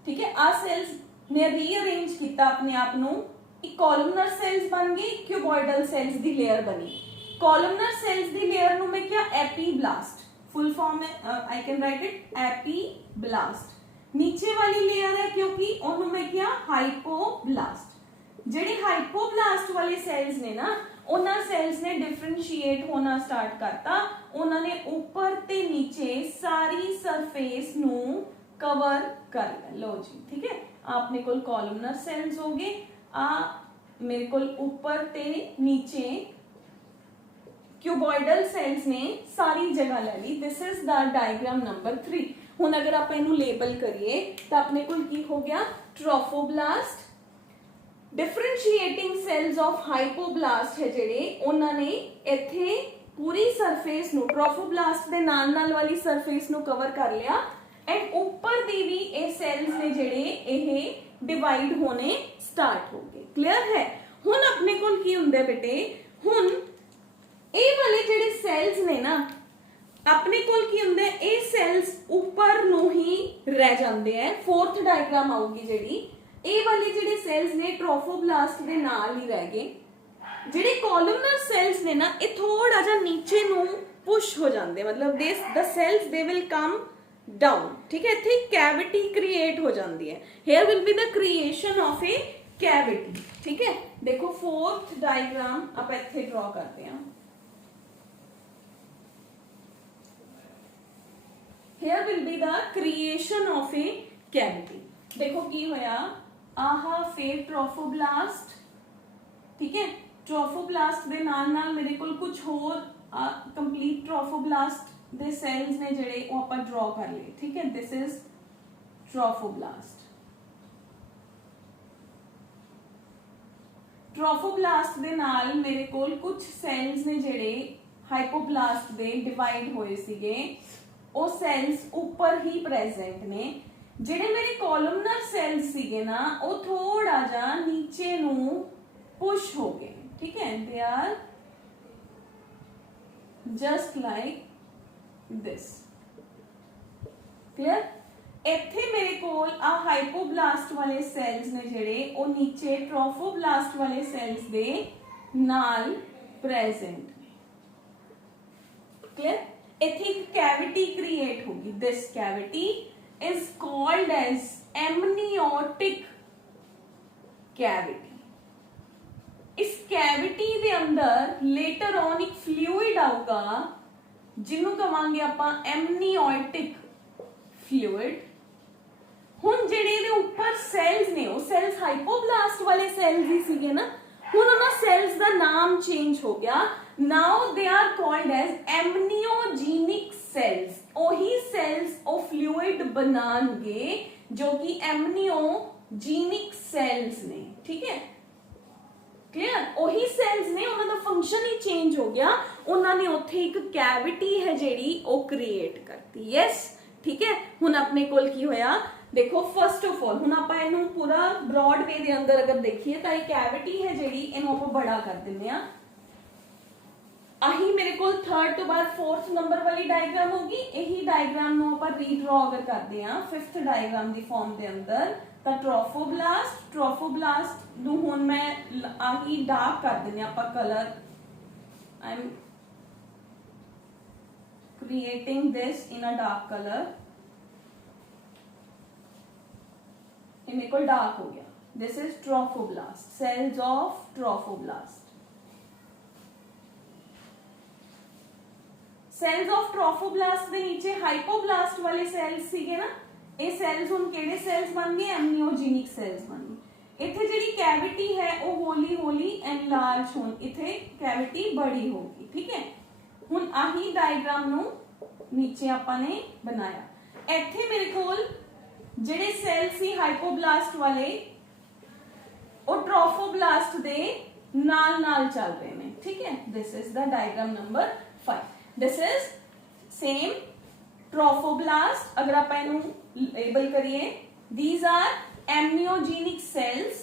ठीक है, आ सेल्स ने रीअरेंज किया अपने आप नू, एक कॉलमनर सेल्स बन गई, क्यूबॉइडल सेल्स दी लेयर बनी। कॉलमनर सेल्स दी लेयर नू मैं क्या, एपीब्लास्ट, फुल फॉर्म है, I can write it epiblast. नीचे वाली लेयर है क्योंकि उन्होंने मैं क्या, हाइपोब्लास्ट। जेडे हाइपोब्लास्ट वाले सेल्स ने ना, उन्होंने सेल्स ने डिफरेंशिएट होना स्टार्ट करता, उन्होंने ऊपर ते नीचे सारी सरफेस नू कवर कर लिया। लो जी, ठीक है, आपने कोल कॉलमनर सेल्स हो गए, आ मेरे कोल ऊपर ते नीचे क्यूबॉइडल सेल्स ने सारी जगह ले ली। This is the diagram number 3। हुण अगर आप इनू लेबल करिए तो अपने कोल की हो गया, trophoblast, differentiating cells of hypoblast है जेडे, उन्होंने इत्थे पूरी सरफेस ਨੂੰ ट्रोफोब्लास्ट ਦੇ ਨਾਲ ਵਾਲੀ ਸਰਫੇਸ ਨੂੰ ਕਵਰ ਕਰ ਲਿਆ ਐਂਡ ਉੱਪਰ ਦੀ ਵੀ ਇਹ ਸੈਲਸ ਨੇ ਜਿਹੜੇ ਇਹ ਡਿਵਾਈਡ ਹੋਣੇ ਸਟਾਰਟ ਹੋ ਗਏ। ਕਲੀਅਰ ਹੈ? ਹੁਣ ਆਪਣੇ ਕੋਲ ਕੀ ਹੁੰਦਾ ਬੇਟੇ, ਹੁਣ ਇਹ ਵਾਲੇ ਜਿਹੜੇ ਸੈਲਸ ਨੇ ਨਾ ਆਪਣੇ ਕੋਲ ਕੀ ਹੁੰਦਾ, ਇਹ ਸੈਲਸ ਉੱਪਰ ਨੂੰ ਹੀ ਰਹਿ ਜਾਂਦੇ ਆ। फोर्थ डायग्राम ਆਊਗੀ ਜਿਹੜੀ, ਇਹ ਵਾਲੇ ਜਿਹੜੇ ਸੈਲਸ ਨੇ ट्रोफोब्लास्ट ਦੇ ਨਾਲ ਹੀ ਰਹਿ ਗਏ। ਜਿਹੜੇ ਕੋਲਮਨਰ ਸੈਲਸ ਨੇ ਨਾ ਇਹ ਥੋੜਾ ਜਿਹਾ ਨੀਚੇ ਨੂੰ ਪੁਸ਼ ਹੋ ਜਾਂਦੇ, मतलब the cells they will come down. ठीक है, ਇੱਥੇ कैविटी क्रिएट हो ਜਾਂਦੀ है। here will be the creation of a cavity। ठीक है, देखो फोर्थ डायग्राम ਆਪਾਂ ਇੱਥੇ ਡਰਾ ਕਰਦੇ ਹਾਂ। here will be the creation of a cavity। देखो ਕੀ ਹੋਇਆ, ਆਹਾ ਫੇਰ ट्रोफोब्लास्ट। ठीक है, ट्रोफोब्लास्ट ਦੇ ਨਾਲ ਮੇਰੇ ਕੋਲ ਕੁਝ ਹੋਰ ਕੰਪਲੀਟ ट्रोफोब्लास्ट ਦੇ ਸੈਲਸ ਨੇ ਜਿਹੜੇ ਉਹ ਆਪਾਂ ਡਰਾ ਕਰ ਲਏ। ਠੀਕ ਹੈ, ਦਿਸ ਇਜ਼ ट्रोफोब्लास्ट। ट्रोफोब्लास्ट ਦੇ ਨਾਲ ਮੇਰੇ ਕੋਲ ਕੁਝ ਸੈਲਸ ਨੇ ਜਿਹੜੇ ਹਾਈਪੋਬਲਾਸਟ ਦੇ ਡਿਵਾਈਡ ਹੋਏ ਸੀਗੇ, ਉਹ ਸੈਲਸ ਉੱਪਰ ਹੀ ਪ੍ਰੈਜ਼ੈਂਟ ਨੇ। ਜਿਹੜੇ ਮੇਰੇ ਕੋਲਮਨਰ ਸੈਲਸ ਸੀਗੇ ਨਾ ਉਹ ਥੋੜਾ ਜਿਹਾ ਨੀਚੇ ਨੂੰ ਪੁਸ਼ ਹੋ ਗਏ। ठीक है, they are just like this। clear? ਇੱਥੇ ਮੇਰੇ ਕੋਲ ਆ ਹਾਈਪੋਬਲਾਸਟ ਵਾਲੇ ਸੈਲਸ ਨੇ ਜਿਹੜੇ ਉਹ ਨੀਚੇ ट्रोफोब्लास्ट ਵਾਲੇ ਸੈਲਸ ਦੇ ਨਾਲ ਪ੍ਰੈਜ਼ੈਂਟ। clear? ਇੱਥੇ ਇੱਕ ਕੈਵਿਟੀ ਕ੍ਰੀਏਟ ਹੋਗੀ। this cavity is called as amniotic cavity। इस कैविटी दे अंदर लेटर ऑन एक फ्लूइड आऊगा जिन्हों कहांगे आपां एमनियोटिक फ्लूइड। हुण जेड़े दे ऊपर सेल्स ने वो सेल्स हाइपोब्लास्ट वाले सेल्स ही सीगे ना, हुण उन्हां सेल्स दा नाम चेंज हो गया। Now they are called as amniogenic cells. ओही सेल्स ओ फ्लूइड बनाएंगे जो कि एमनियोजेनिक सेल्स ने। ठीक है, क्लियर? ਉਹੀ ਸੈਲਸ ਨੇ, ਉਹਨਾਂ ਦਾ ਫੰਕਸ਼ਨ ਹੀ ਚੇਂਜ ਹੋ ਗਿਆ, ਉਹਨਾਂ ਨੇ ਉੱਥੇ ਇੱਕ ਕੈਵਿਟੀ ਹੈ ਜਿਹੜੀ ਉਹ ਕ੍ਰੀਏਟ ਕਰਤੀ। ਯੈਸ, ਠੀਕ ਹੈ। ਹੁਣ ਆਪਣੇ ਕੋਲ ਕੀ ਹੋਇਆ, ਦੇਖੋ ਫਸਟ ਆਫ ਆਲ ਹੁਣ ਆਪਾਂ ਇਹਨੂੰ ਪੂਰਾ ਬ੍ਰੌਡ ਵੇ ਦੇ ਅੰਦਰ ਅਗਰ ਦੇਖੀਏ ਤਾਂ ਇਹ ਕੈਵਿਟੀ ਹੈ ਜਿਹੜੀ ਇਹਨੂੰ ਆਪਾਂ ਬੜਾ ਕਰ ਦਿੰਦੇ ਆ। ਆਹੀ ਮੇਰੇ ਕੋਲ ਥਰਡ ਤੋਂ ਬਾਅਦ ਫੋਰਥ ਨੰਬਰ ਵਾਲੀ ਡਾਇਗਰਾਮ ਹੋਗੀ। ਇਹੀ ਡਾਇਗਰਾਮ ਨੂੰ ਆਪਾਂ ਰੀਡਰਾ ਅਗਰ ਕਰਦੇ ਆ ਫਿਫਥ ਡਾਇਗਰਾਮ ਦੀ ਫਾਰਮ ਦੇ ਅੰਦਰ ਤਾਂ ट्रोफोब्लास्ट ਨੂੰ ਹੁਣ ਮੈਂ ਆਹੀ ਡਾਰਕ ਕਰ ਦਿੰਦੇ ਆਪਾਂ colour. I am creating this in a dark colour. ਇਹ ਮੇਰੇ ਕੋਲ ਡਾਰਕ ਹੋ ਗਿਆ। This is trophoblast, cells of trophoblast. Cells of trophoblast ਦੇ ਨੀਚੇ ਹਾਈਪੋਬਲਾਸਟ ਵਾਲੇ ਸੈਲਸ ਸੀਗੇ ਨਾ, ਇਹ ਸੈਲਸ ਹੁਣ ਕਿਹੜੇ ਸੈਲਸ ਬਣ ਗਏ, ਐਮਨੀਓਜੀਨਿਕ ਸੈਲਸ ਬਣ ਗਏ। ਇੱਥੇ ਜਿਹੜੀ ਕੈਵਿਟੀ ਹੈ ਉਹ ਹੌਲੀ ਹੌਲੀ ਐਨਲਾਰਜ ਹੋਣ, ਇੱਥੇ ਕੈਵਿਟੀ ਬੜੀ ਹੋਗੀ। ਠੀਕ ਹੈ, ਹੁਣ ਆਹੀ ਡਾਇਗਰਾਮ ਨੂੰ ਨੀਚੇ ਆਪਾਂ ਨੇ ਬਣਾਇਆ। ਇੱਥੇ ਮੇਰੇ ਕੋਲ ਜਿਹੜੇ ਸੈਲ ਸੀ ਹਾਈਪੋਬਲਾਸਟ ਵਾਲੇ ਉਹ ट्रोफोब्लास्ट ਦੇ ਨਾਲ ਚੱਲ ਰਹੇ ਨੇ। ਠੀਕ ਹੈ, this is the diagram number 5। This is same trophoblast. अगर आप लेबल करिए, these are amniogenic cells।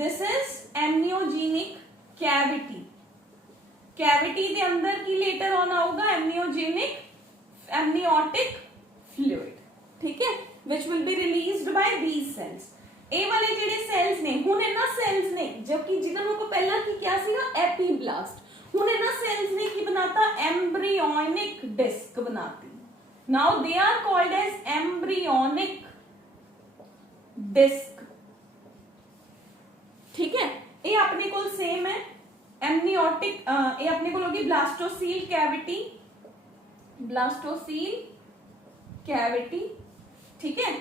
this is amniogenic cavity। cavity दे अंदर की लेटर ऑन आऊगा amniotic fluid। ठीक है, which will be released by these cells। ਇਹ ਵਾਲੇ ਜਿਹੜੇ ਸੈਲਸ ਨੇ ਹੁਣ ਇਹਨਾਂ ਸੈਲਸ ਨੇ ਜੋ ਕਿ ਜਿਨ੍ਹਾਂ ਨੂੰ ਆਪਾਂ ਪਹਿਲਾਂ ਕੀ ਕਿਹਾ ਸੀਗਾ एपिब्लास्ट, ਹੁਣ ਇਹਨਾਂ ਸੈਲਸ ਨੇ ਕੀ ਬਣਾਤਾ, एम्ब्रियोनिक डिस्क बनाती। Now they are called as embryonic disc. ठीक है, ये अपने को सेम है एमनियोटिक। ये अपने को होगी ब्लास्टोसील कैविटी, ब्लास्टोसील कैविटी। ठीक है,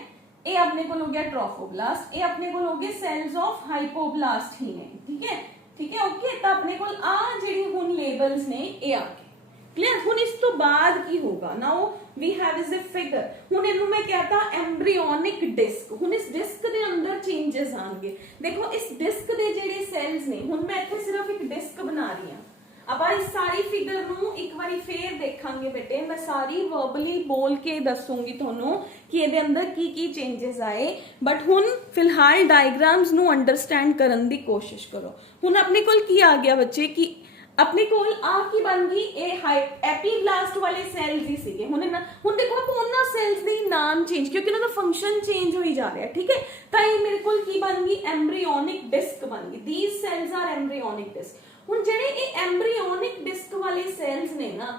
ये अपने को हो गया ट्रोफोब्लास्ट, ये अपने को हो गए सेल्स ऑफ हाइपोब्लास्ट ही ने। ठीक है, ठीक है, ओके। तो अपने को आ ਜਿਹੜੀ ਹੁਣ ਲੇਬਲਸ ਨੇ ਇਹ ਆ ਗਏ। क्लियर? ਹੁਣ ਇਸ ਤੋਂ ਬਾਅਦ ਕੀ ਹੋਗਾ, now we have is a figure. ਹੁਣ ਇਹਨੂੰ ਮੈਂ ਕਹਤਾ ਐਮਬ੍ਰੀਓਨਿਕ ਡਿਸਕ। ਹੁਣ ਇਸ ਡਿਸਕ ਦੇ ਅੰਦਰ ਚੇਂजेस ਆਣਗੇ। ਦੇਖੋ ਇਸ ਡਿਸਕ ਦੇ ਜਿਹੜੇ ਸੈਲਸ ਨੇ, ਹੁਣ ਮੈਂ ਇੱਥੇ ਸਿਰਫ ਇੱਕ ਡਿਸਕ ਬਣਾ ਰਹੀ ਹਾਂ। ਆਪਾਂ ਇਸ ਸਾਰੀ ਫਿਗਰ ਨੂੰ ਇੱਕ ਵਾਰੀ ਫੇਰ ਦੇਖਾਂਗੇ ਬੇਟੇ, ਮੈਂ ਸਾਰੀ ਵਰਬਲੀ ਬੋਲ ਕੇ ਦੱਸੂਗੀ ਤੁਹਾਨੂੰ ਕਿ ਇਹਦੇ ਅੰਦਰ ਕੀ ਚੇਂजेस ਆਏ, ਬਟ ਹੁਣ ਫਿਲਹਾਲ ਡਾਇਗਰਾਮਸ ਨੂੰ ਅੰਡਰਸਟੈਂਡ ਕਰਨ ਦੀ ਕੋਸ਼ਿਸ਼ ਕਰੋ। ਹੁਣ ਆਪਣੇ ਕੋਲ ਕੀ ਆ ਗਿਆ ਬੱਚੇ ਕਿ ਆਪਣੇ ਕੋਲ ਆ ਕੀ ਬਣ ਗਈ, ਇਹ ਐਪੀਬਲਾਸਟ ਵਾਲੇ ਸੈਲਸ ਹੀ ਸੀਗੇ। ਹੁਣ ਦੇਖੋ ਆਪਾਂ ਉਹਨਾਂ ਸੈਲਸ ਦੇ ਨਾਮ ਚੇਂਜ, ਕਿਉਂਕਿ ਉਹਨਾਂ ਦਾ ਫੰਕਸ਼ਨ ਚੇਂਜ ਹੋਈ ਜਾ ਰਿਹਾ, ਠੀਕ ਹੈ, ਤਾਂ ਇਹ ਮੇਰੇ ਕੋਲ ਕੀ ਬਣ ਗਈ, ਐਮਬ੍ਰੀਓਨਿਕ ਡਿਸਕ ਬਣ ਗਈ। These cells are embryonic disc. ਹੁਣ ਜਿਹੜੇ ਇਹ ਐਮਬ੍ਰੀਓਨਿਕ ਡਿਸਕ ਵਾਲੇ ਸੈਲਸ ਨੇ ਨਾ,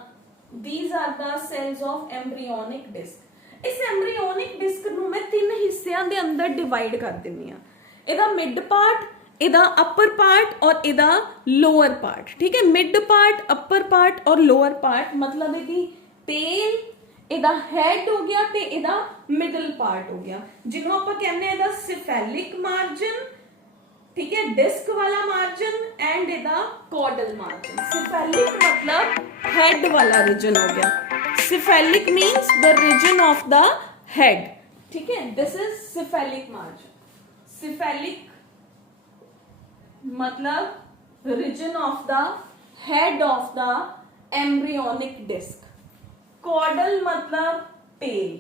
these are the cells of embryonic disc। ਇਸ ਐਮਬ੍ਰੀਓਨਿਕ ਡਿਸਕ ਨੂੰ ਮੈਂ ਤਿੰਨ ਹਿੱਸਿਆਂ ਦੇ ਅੰਦਰ ਡਿਵਾਈਡ ਕਰ ਦਿੰਨੀ ਆ, ਇਹਦਾ ਮਿਡ ਪਾਰਟ, ਇਹਦਾ ਅਪਰ ਪਾर्ट और ਇਹਦਾ ਲੋअर पार्ट, ठीक है। मिड पार्ट, अपर पार्ट और लोअर पार्ट मतलब ਇਹਦੀ टेल, ਇਹਦਾ हेड हो गया ਤੇ ਇਹਦਾ मिडल पार्ट हो गया, ਜਿਹਨੂੰ ਆਪਾਂ ਕਹਿੰਦੇ ਆ ਇਹਦਾ सिफेलिक मार्जिन, ठीक है, डिस्क वाला मार्जिन एंड ਇਹਦਾ कॉर्डल मार्जिन। सिफेलिक मतलब हेड वाला रीजन हो गया, cephalic means the region of the head, ठीक है, this is cephalic margin. Cephalic मतलब region of the head of the embryonic disc. Caudal मतलब टेल,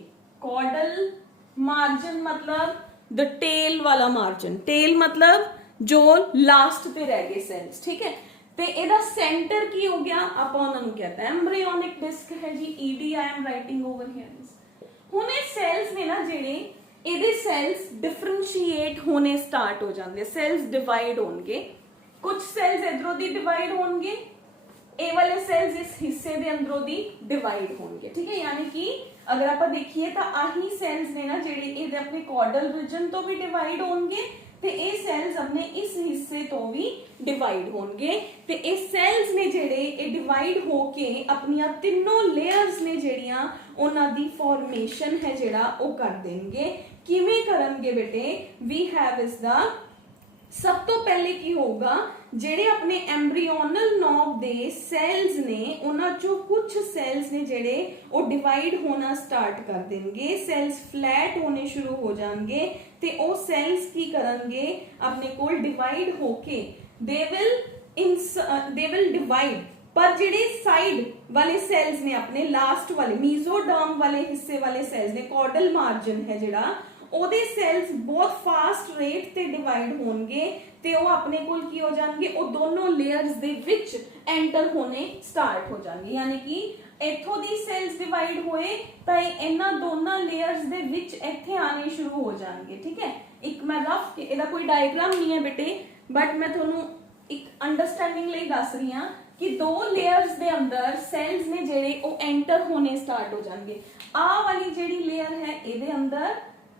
कॉर्डल मार्जिन मतलब द टेल वाला मार्जिन, टेल मतलब जो लास्ट पे रह गए सेल्स, ठीक है। ते ਇਹਦਾ सेंटर की हो गया, ਆਪਾਂ ਉਹਨਾਂ ਨੂੰ कहते हैं एम्ब्रियोनिक डिस्क है जी, ईडी I am writing over here. ਹੁਣ ਇਹ सेल्स ने ना ਜਿਹੜੇ ਇਹਦੇ ਸੈਲਸ ਡਿਫਰੈਂਸ਼ੀਏਟ ਹੋਣੇ ਸਟਾਰਟ ਹੋ ਜਾਂਦੇ, ਸੈਲਸ ਡਿਵਾਈਡ ਹੋਣਗੇ, ਕੁਝ ਸੈਲਸ ਇਧਰੋਂ ਦੀ ਡਿਵਾਈਡ ਹੋਣਗੇ, ਇਹ ਵਾਲੇ ਸੈਲਸ ਇਸ ਹਿੱਸੇ ਦੇ ਅੰਦਰੋਂ ਦੀ ਡਿਵਾਈਡ ਹੋਣਗੇ, ਠੀਕ ਹੈ। ਯਾਨੀ ਕਿ ਅਗਰ ਆਪਾਂ ਦੇਖੀਏ ਤਾਂ ਆਹੀ ਸੈਲਸ ਨੇ ਨਾ ਜਿਹੜੇ ਇਹਦੇ ਆਪਣੇ ਕੌਡਲ ਰੀਜਨ ਤੋਂ ਵੀ ਡਿਵਾਈਡ ਹੋਣਗੇ ਤੇ ਇਹ ਸੈਲਸ ਆਪਣੇ ਇਸ ਹਿੱਸੇ ਤੋਂ ਵੀ ਡਿਵਾਈਡ ਹੋਣਗੇ, ਤੇ ਇਹ ਸੈਲਸ ਨੇ ਜਿਹੜੇ ਇਹ ਡਿਵਾਈਡ ਹੋ ਕੇ ਆਪਣੀਆਂ ਤਿੰਨੋਂ ਲੇਅਰਸ ਨੇ ਜਿਹੜੀਆਂ ਉਹਨਾਂ ਦੀ ਫਾਰਮੇਸ਼ਨ ਹੈ ਜਿਹੜਾ ਉਹ ਕਰ ਦੇਣਗੇ। ਕਿਵੇਂ ਕਰਨਗੇ ਬੇਟੇ, ਵੀ ਹੈਵ ਇਸ ਦਾ ਸਭ ਤੋਂ ਪਹਿਲੇ ਕੀ ਹੋਊਗਾ, ਜਿਹੜੇ ਆਪਣੇ ਐਮਬ੍ਰੀਓਨਲ ਨੋਬ ਦੇ ਸੈਲਸ ਨੇ ਉਹਨਾਂ ਚੋਂ ਕੁਝ ਸੈਲਸ ਨੇ ਜਿਹੜੇ ਉਹ ਡਿਵਾਈਡ ਹੋਣਾ ਸਟਾਰਟ ਕਰ ਦੇਣਗੇ, ਸੈਲਸ ਫਲੈਟ ਹੋਣੇ ਸ਼ੁਰੂ ਹੋ ਜਾਣਗੇ ਤੇ ਉਹ ਸੈਲਸ ਕੀ ਕਰਨਗੇ, ਆਪਣੇ ਕੋਲ ਡਿਵਾਈਡ ਹੋ ਕੇ ਦੇ ਵਿਲ ਡਿਵਾਈਡ, ਪਰ ਜਿਹੜੇ ਸਾਈਡ ਵਾਲੇ ਸੈਲਸ ਨੇ ਆਪਣੇ ਲਾਸਟ ਵਾਲੇ ਮੀਜ਼ੋਡਰਮ ਵਾਲੇ ਹਿੱਸੇ ਵਾਲੇ ਸੈਲਸ ਨੇ, ਕੌਡਲ ਮਾਰਜਨ ਹੈ ਜਿਹੜਾ, ਉਹਦੇ ਸੈਲਸ ਬਹੁਤ ਫਾਸਟ ਰੇਟ ਤੇ ਡਿਵਾਈਡ ਹੋਣਗੇ ਤੇ ਉਹ ਆਪਣੇ ਕੋਲ ਕੀ ਹੋ ਜਾਣਗੇ, ਉਹ ਦੋਨੋਂ ਲੇਅਰਸ ਦੇ ਵਿੱਚ ਐਂਟਰ ਹੋਣੇ ਸਟਾਰਟ ਹੋ ਜਾਣਗੇ। ਯਾਨੀ ਕਿ ਇੱਥੋਂ ਦੀ ਸੈਲਸ ਡਿਵਾਈਡ ਹੋਏ ਤਾਂ ਇਹਨਾਂ ਦੋਨਾਂ ਲੇਅਰਸ ਦੇ ਵਿੱਚ ਇੱਥੇ ਆਣੇ ਸ਼ੁਰੂ ਹੋ ਜਾਣਗੇ, ਠੀਕ ਹੈ। ਇੱਕ ਮੈਂ ਰਫ ਇਹਦਾ ਕੋਈ ਡਾਇਗਰਾਮ ਨਹੀਂ ਹੈ ਬੇਟੇ, ਬਟ ਮੈਂ ਤੁਹਾਨੂੰ ਇੱਕ ਅੰਡਰਸਟੈਂਡਿੰਗ ਲਈ ਦੱਸ ਰਹੀ ਹਾਂ ਕਿ ਦੋ ਲੇਅਰਸ ਦੇ ਅੰਦਰ ਸੈਲਸ ਨੇ ਜਿਹੜੇ ਉਹ ਐਂਟਰ ਹੋਣੇ ਸਟਾਰਟ ਹੋ ਜਾਣਗੇ। ਆਹ ਵਾਲੀ ਜਿਹੜੀ ਲੇਅਰ ਹੈ ਇਹਦੇ ਅੰਦਰ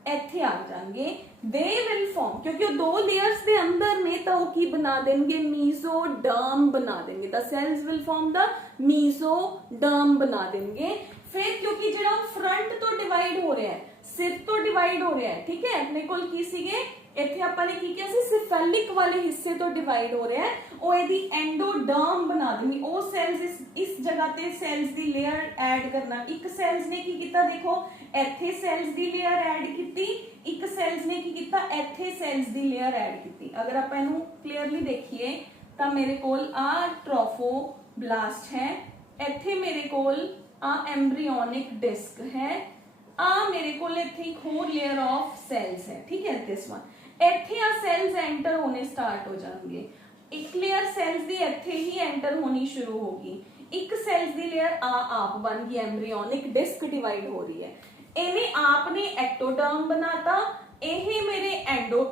ਇੱਥੇ ਆ ਜਾਣਗੇ, ਦੇ ਵਿਲ ਫਾਰਮ, ਕਿਉਂਕਿ ਉਹ ਦੋ ਲੇਅਰਸ ਦੇ ਅੰਦਰ ਨੇ ਤਾਂ ਉਹ ਕੀ ਬਣਾ ਦੇਣਗੇ, ਮੀਜ਼ੋਡਰਮ ਬਣਾ ਦੇਣਗੇ, ਤਾਂ ਸੈਲਸ ਵਿਲ ਫਾਰਮ ਦਾ ਮੀਜ਼ੋਡਰਮ ਬਣਾ ਦੇਣਗੇ। ਫਿਰ ਕਿਉਂਕਿ ਜਿਹੜਾ ਫਰੰਟ ਤੋਂ ਡਿਵਾਈਡ ਹੋ ਰਿਹਾ ਹੈ, ਸਿਰ ਤੋਂ ਡਿਵਾਈਡ ਹੋ ਰਿਹਾ ਹੈ, ਠੀਕ ਹੈ, ਆਪਣੇ ਕੋਲ ਕੀ ਸੀਗੇ ਇੱਥੇ ਆਪਾਂ ਨੇ ਕੀ ਕਿਹਾ ਸੀ, ਸਿਫੈਲਿਕ ਵਾਲੇ ਹਿੱਸੇ ਤੋਂ ਡਿਵਾਈਡ ਹੋ ਰਿਹਾ ਹੈ, ਉਹ ਇਹਦੀ ਐਂਡੋਡਰਮ ਬਣਾ ਦੇਣੀ। ਉਹ ਸੈਲਸ ਇਸ ਜਗ੍ਹਾ ਤੇ ਸੈਲਸ ਦੀ ਲੇਅਰ ਐਡ ਕਰਨਾ, ਇੱਕ ਸੈਲਸ ਨੇ ਕੀ ਕੀਤਾ, ਦੇਖੋ ਇੱਥੇ ਸੈਲਸ ਦੀ ਲੇਅਰ ਐਡ ਕੀਤੀ, ਇੱਕ ਸੈਲਸ ਨੇ ਕੀ ਕੀਤਾ, ਇੱਥੇ ਸੈਲਸ ਦੀ ਲੇਅਰ ਐਡ ਕੀਤੀ। ਅਗਰ ਆਪਾਂ ਇਹਨੂੰ ਕਲੀਅਰਲੀ ਦੇਖੀਏ ਤਾਂ ਮੇਰੇ ਕੋਲ ਆ ਟ੍ਰੋਫੋਬਲਾਸਟ ਹੈ, ਇੱਥੇ ਮੇਰੇ ਕੋਲ ਆ ਐਮਬ੍ਰੀਓਨਿਕ ਡਿਸਕ ਹੈ, ਆ ਮੇਰੇ ਕੋਲ ਇੱਥੇ ਇੱਕ ਹੋਰ ਲੇਅਰ ਆਫ ਸੈਲਸ ਹੈ, ਠੀਕ ਹੈ, ਦਿਸ ਵਨ। ਇੱਥੇ ਆ ਸੈਲਸ ਐਂਟਰ ਹੋਣੇ ਸਟਾਰਟ ਹੋ ਜਾਣਗੇ, ਇੱਕ ਲੇਅਰ ਸੈਲਸ ਦੀ ਇੱਥੇ ਹੀ ਐਂਟਰ ਹੋਣੀ ਸ਼ੁਰੂ ਹੋਗੀ, ਇੱਕ ਸੈਲਸ ਦੀ ਲੇਅਰ ਆਪ ਬਣ ਗਈ, ਐਮਬ੍ਰੀਓਨਿਕ ਡਿਸਕ ਡਿਵਾਈਡ ਹੋ ਰਹੀ ਹੈ। ਇਹਨੇ ਆਪ ਨੇ ਐਕਟੋਡਰਮ ਬਣਾਤਾ, ਇਹ ਮੇਰੇ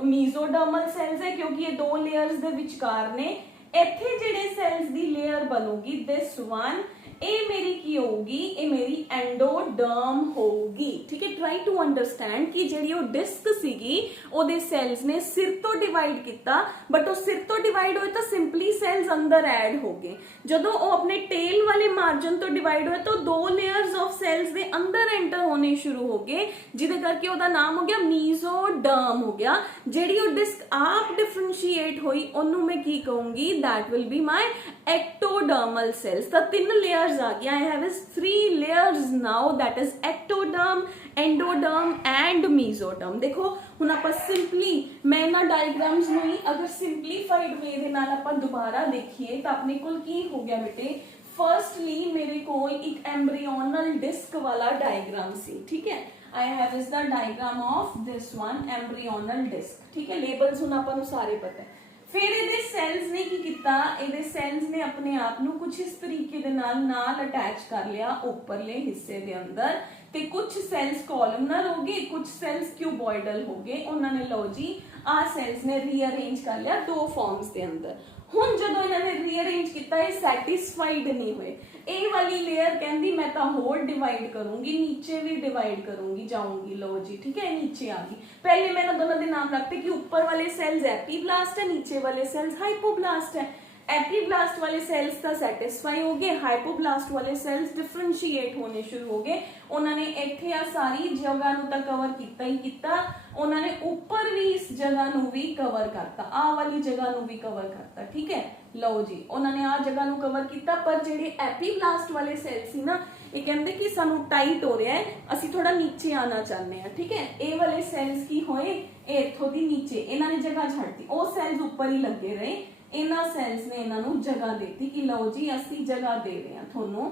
ਮੀਜ਼ੋਡਰਮਲ ਸੈਲਸ ਹੈ ਕਿਉਂਕਿ ਇਹ ਦੋ ਲੇਅਰਸ ਦੇ ਵਿਚਕਾਰ ਨੇ। ਇੱਥੇ ਜਿਹੜੇ ਸੈਲਸ ਦੀ ਲੇਅਰ ਬਣੂਗੀ ਦਿਸ ਵਨ, ਇਹ ਮੇਰੀ ਕੀ ਹੋਊਗੀ, ਇਹ ਮੇਰੀ ਐਂਡੋਡਰਮ ਹੋਊਗੀ, ਠੀਕ ਹੈ। ਟਰਾਈ ਟੂ ਅੰਡਰਸਟੈਂਡ ਕਿ ਜਿਹੜੀ ਉਹ ਡਿਸਕ ਸੀਗੀ ਉਹਦੇ ਸੈਲਸ ਨੇ ਸਿਰ ਤੋਂ ਡਿਵਾਈਡ ਕੀਤਾ, ਬਟ ਉਹ ਸਿਰ ਤੋਂ ਡਿਵਾਈਡ ਹੋਏ ਤਾਂ ਸਿੰਪਲੀ ਸੈਲਸ ਅੰਦਰ ਐਡ ਹੋ ਗਏ। ਜਦੋਂ ਉਹ ਆਪਣੇ ਟੇਲ ਵਾਲੇ ਮਾਰਜਨ ਤੋਂ ਡਿਵਾਈਡ ਹੋਏ ਤਾਂ ਦੋ ਲੇਅਰਸ ਆਫ ਸੈਲਸ ਦੇ ਅੰਦਰ ਐਂਟਰ ਹੋਣੇ ਸ਼ੁਰੂ ਹੋ ਗਏ, ਜਿਹਦੇ ਕਰਕੇ ਉਹਦਾ ਨਾਮ ਹੋ ਗਿਆ ਮੀਜ਼ੋਡਰਮ ਹੋ ਗਿਆ। ਜਿਹੜੀ ਉਹ ਡਿਸਕ ਆਪ ਡਿਫਰੈਂਸ਼ੀਏਟ ਹੋਈ ਉਹਨੂੰ ਮੈਂ ਕੀ ਕਹੂੰਗੀ, that will be my ectodermal cells। ਤਾਂ ਤਿੰਨ layers आ गया, I have is 3 layers now, that is ectoderm, endoderm and mesoderm। देखो ਹੁਣ ਆਪਾਂ ਸਿੰਪਲੀ ਮੈਂ ਇਹਨਾਂ ਡਾਇਗਰਾਮਸ ਨੂੰ ਹੀ ਅਗਰ ਸਿੰਪਲੀਫਾਈਡ ਵੇ ਦੇ ਨਾਲ ਆਪਾਂ ਦੁਬਾਰਾ ਦੇਖੀਏ ਤਾਂ ਆਪਣੇ ਕੋਲ ਕੀ ਹੋ ਗਿਆ ਬੇਟੇ, ਫਰਸਟਲੀ ਮੇਰੇ ਕੋਲ ਇੱਕ ਐਮਬ੍ਰੀਓਨਲ ਡਿਸਕ ਵਾਲਾ ਡਾਇਗਰਾਮ ਸੀ, ਠੀਕ ਹੈ। I have is the diagram of this one embryonal disc, ठीक है। लेबल्स ਹੁਣ ਆਪਾਂ ਨੂੰ ਸਾਰੇ ਪਤਾ ਹੈ। ਫਿਰ ਇਹਦੇ ਸੈਲਸ ਨੇ ਕੀ ਕੀਤਾ, ਇਹਦੇ ਸੈਲਸ ਨੇ ਆਪਣੇ ਆਪ ਨੂੰ ਕੁਝ ਇਸ ਤਰੀਕੇ ਦੇ ਨਾਲ ਅਟੈਚ ਕਰ ਲਿਆ ਉੱਪਰਲੇ ਹਿੱਸੇ ਦੇ ਅੰਦਰ, ਤੇ ਕੁਝ ਸੈਲਸ ਕੋਲਮਨਰ ਹੋ ਗਏ, ਕੁਝ ਸੈਲਸ ਕਿਊਬੋਇਡਲ ਹੋ ਗਏ। ਉਹਨਾਂ ਨੇ ਲਓ ਜੀ ਆ ਸੈਲਸ ਨੇ ਰੀਅਰੇਂਜ ਕਰ ਲਿਆ ਦੋ ਫਾਰਮਸ ਦੇ ਅੰਦਰ। ਹੁਣ ਜਦੋਂ ਇਹਨਾਂ ਨੇ ਰੀਅਰੇਂਜ ਕੀਤਾ ਇਹ ਸੈਟੀਸਫਾਈਡ ਨਹੀਂ ਹੋਏ, ਇਹ ਵਾਲੀ ਲੇਅਰ ਕਹਿੰਦੀ मैं तो होर डिवाइड करूंगी, नीचे भी डिवाइड करूंगी जाऊंगी। लो जी ठीक है, नीचे आ गई। पहले मैंने दोनों के नाम रखते कि ऊपर वाले सेल्स एपीब्लास्ट है, नीचे वाले सेल्स हाइपोब्लास्ट है। एपीब्लास्ट वाले सेल्स तो सैटिस्फाई हो गए, हाइपोब्लास्ट वाले सेल्स डिफरेंशिएट होने शुरू हो गए। उन्होंने इत्थे आ सारी जगह नूं तां कवर कीता ही कीता, उन्होंने ऊपर भी इस जगह नूं भी कवर करता, आ वाली जगह नूं भी कवर करता, ठीक है। लो जी उन्होंने आ जगह नूं कवर किया, पर जिहड़े एपीब्लास्ट वाले सेल सी ना ये कहते कि सानू टाइट हो रहा है, असी थोड़ा नीचे आना चाहते हैं, ठीक है। ए वाले सेल्स की होए इत्थों दी नीचे इन्होंने जगह छड्डती, वो सेल्स ऊपर ही लगे रहे, इन्हां सेल्स ने इन्हां जगह देती कि लो जी असी जगह दे रहे हैं थोनों,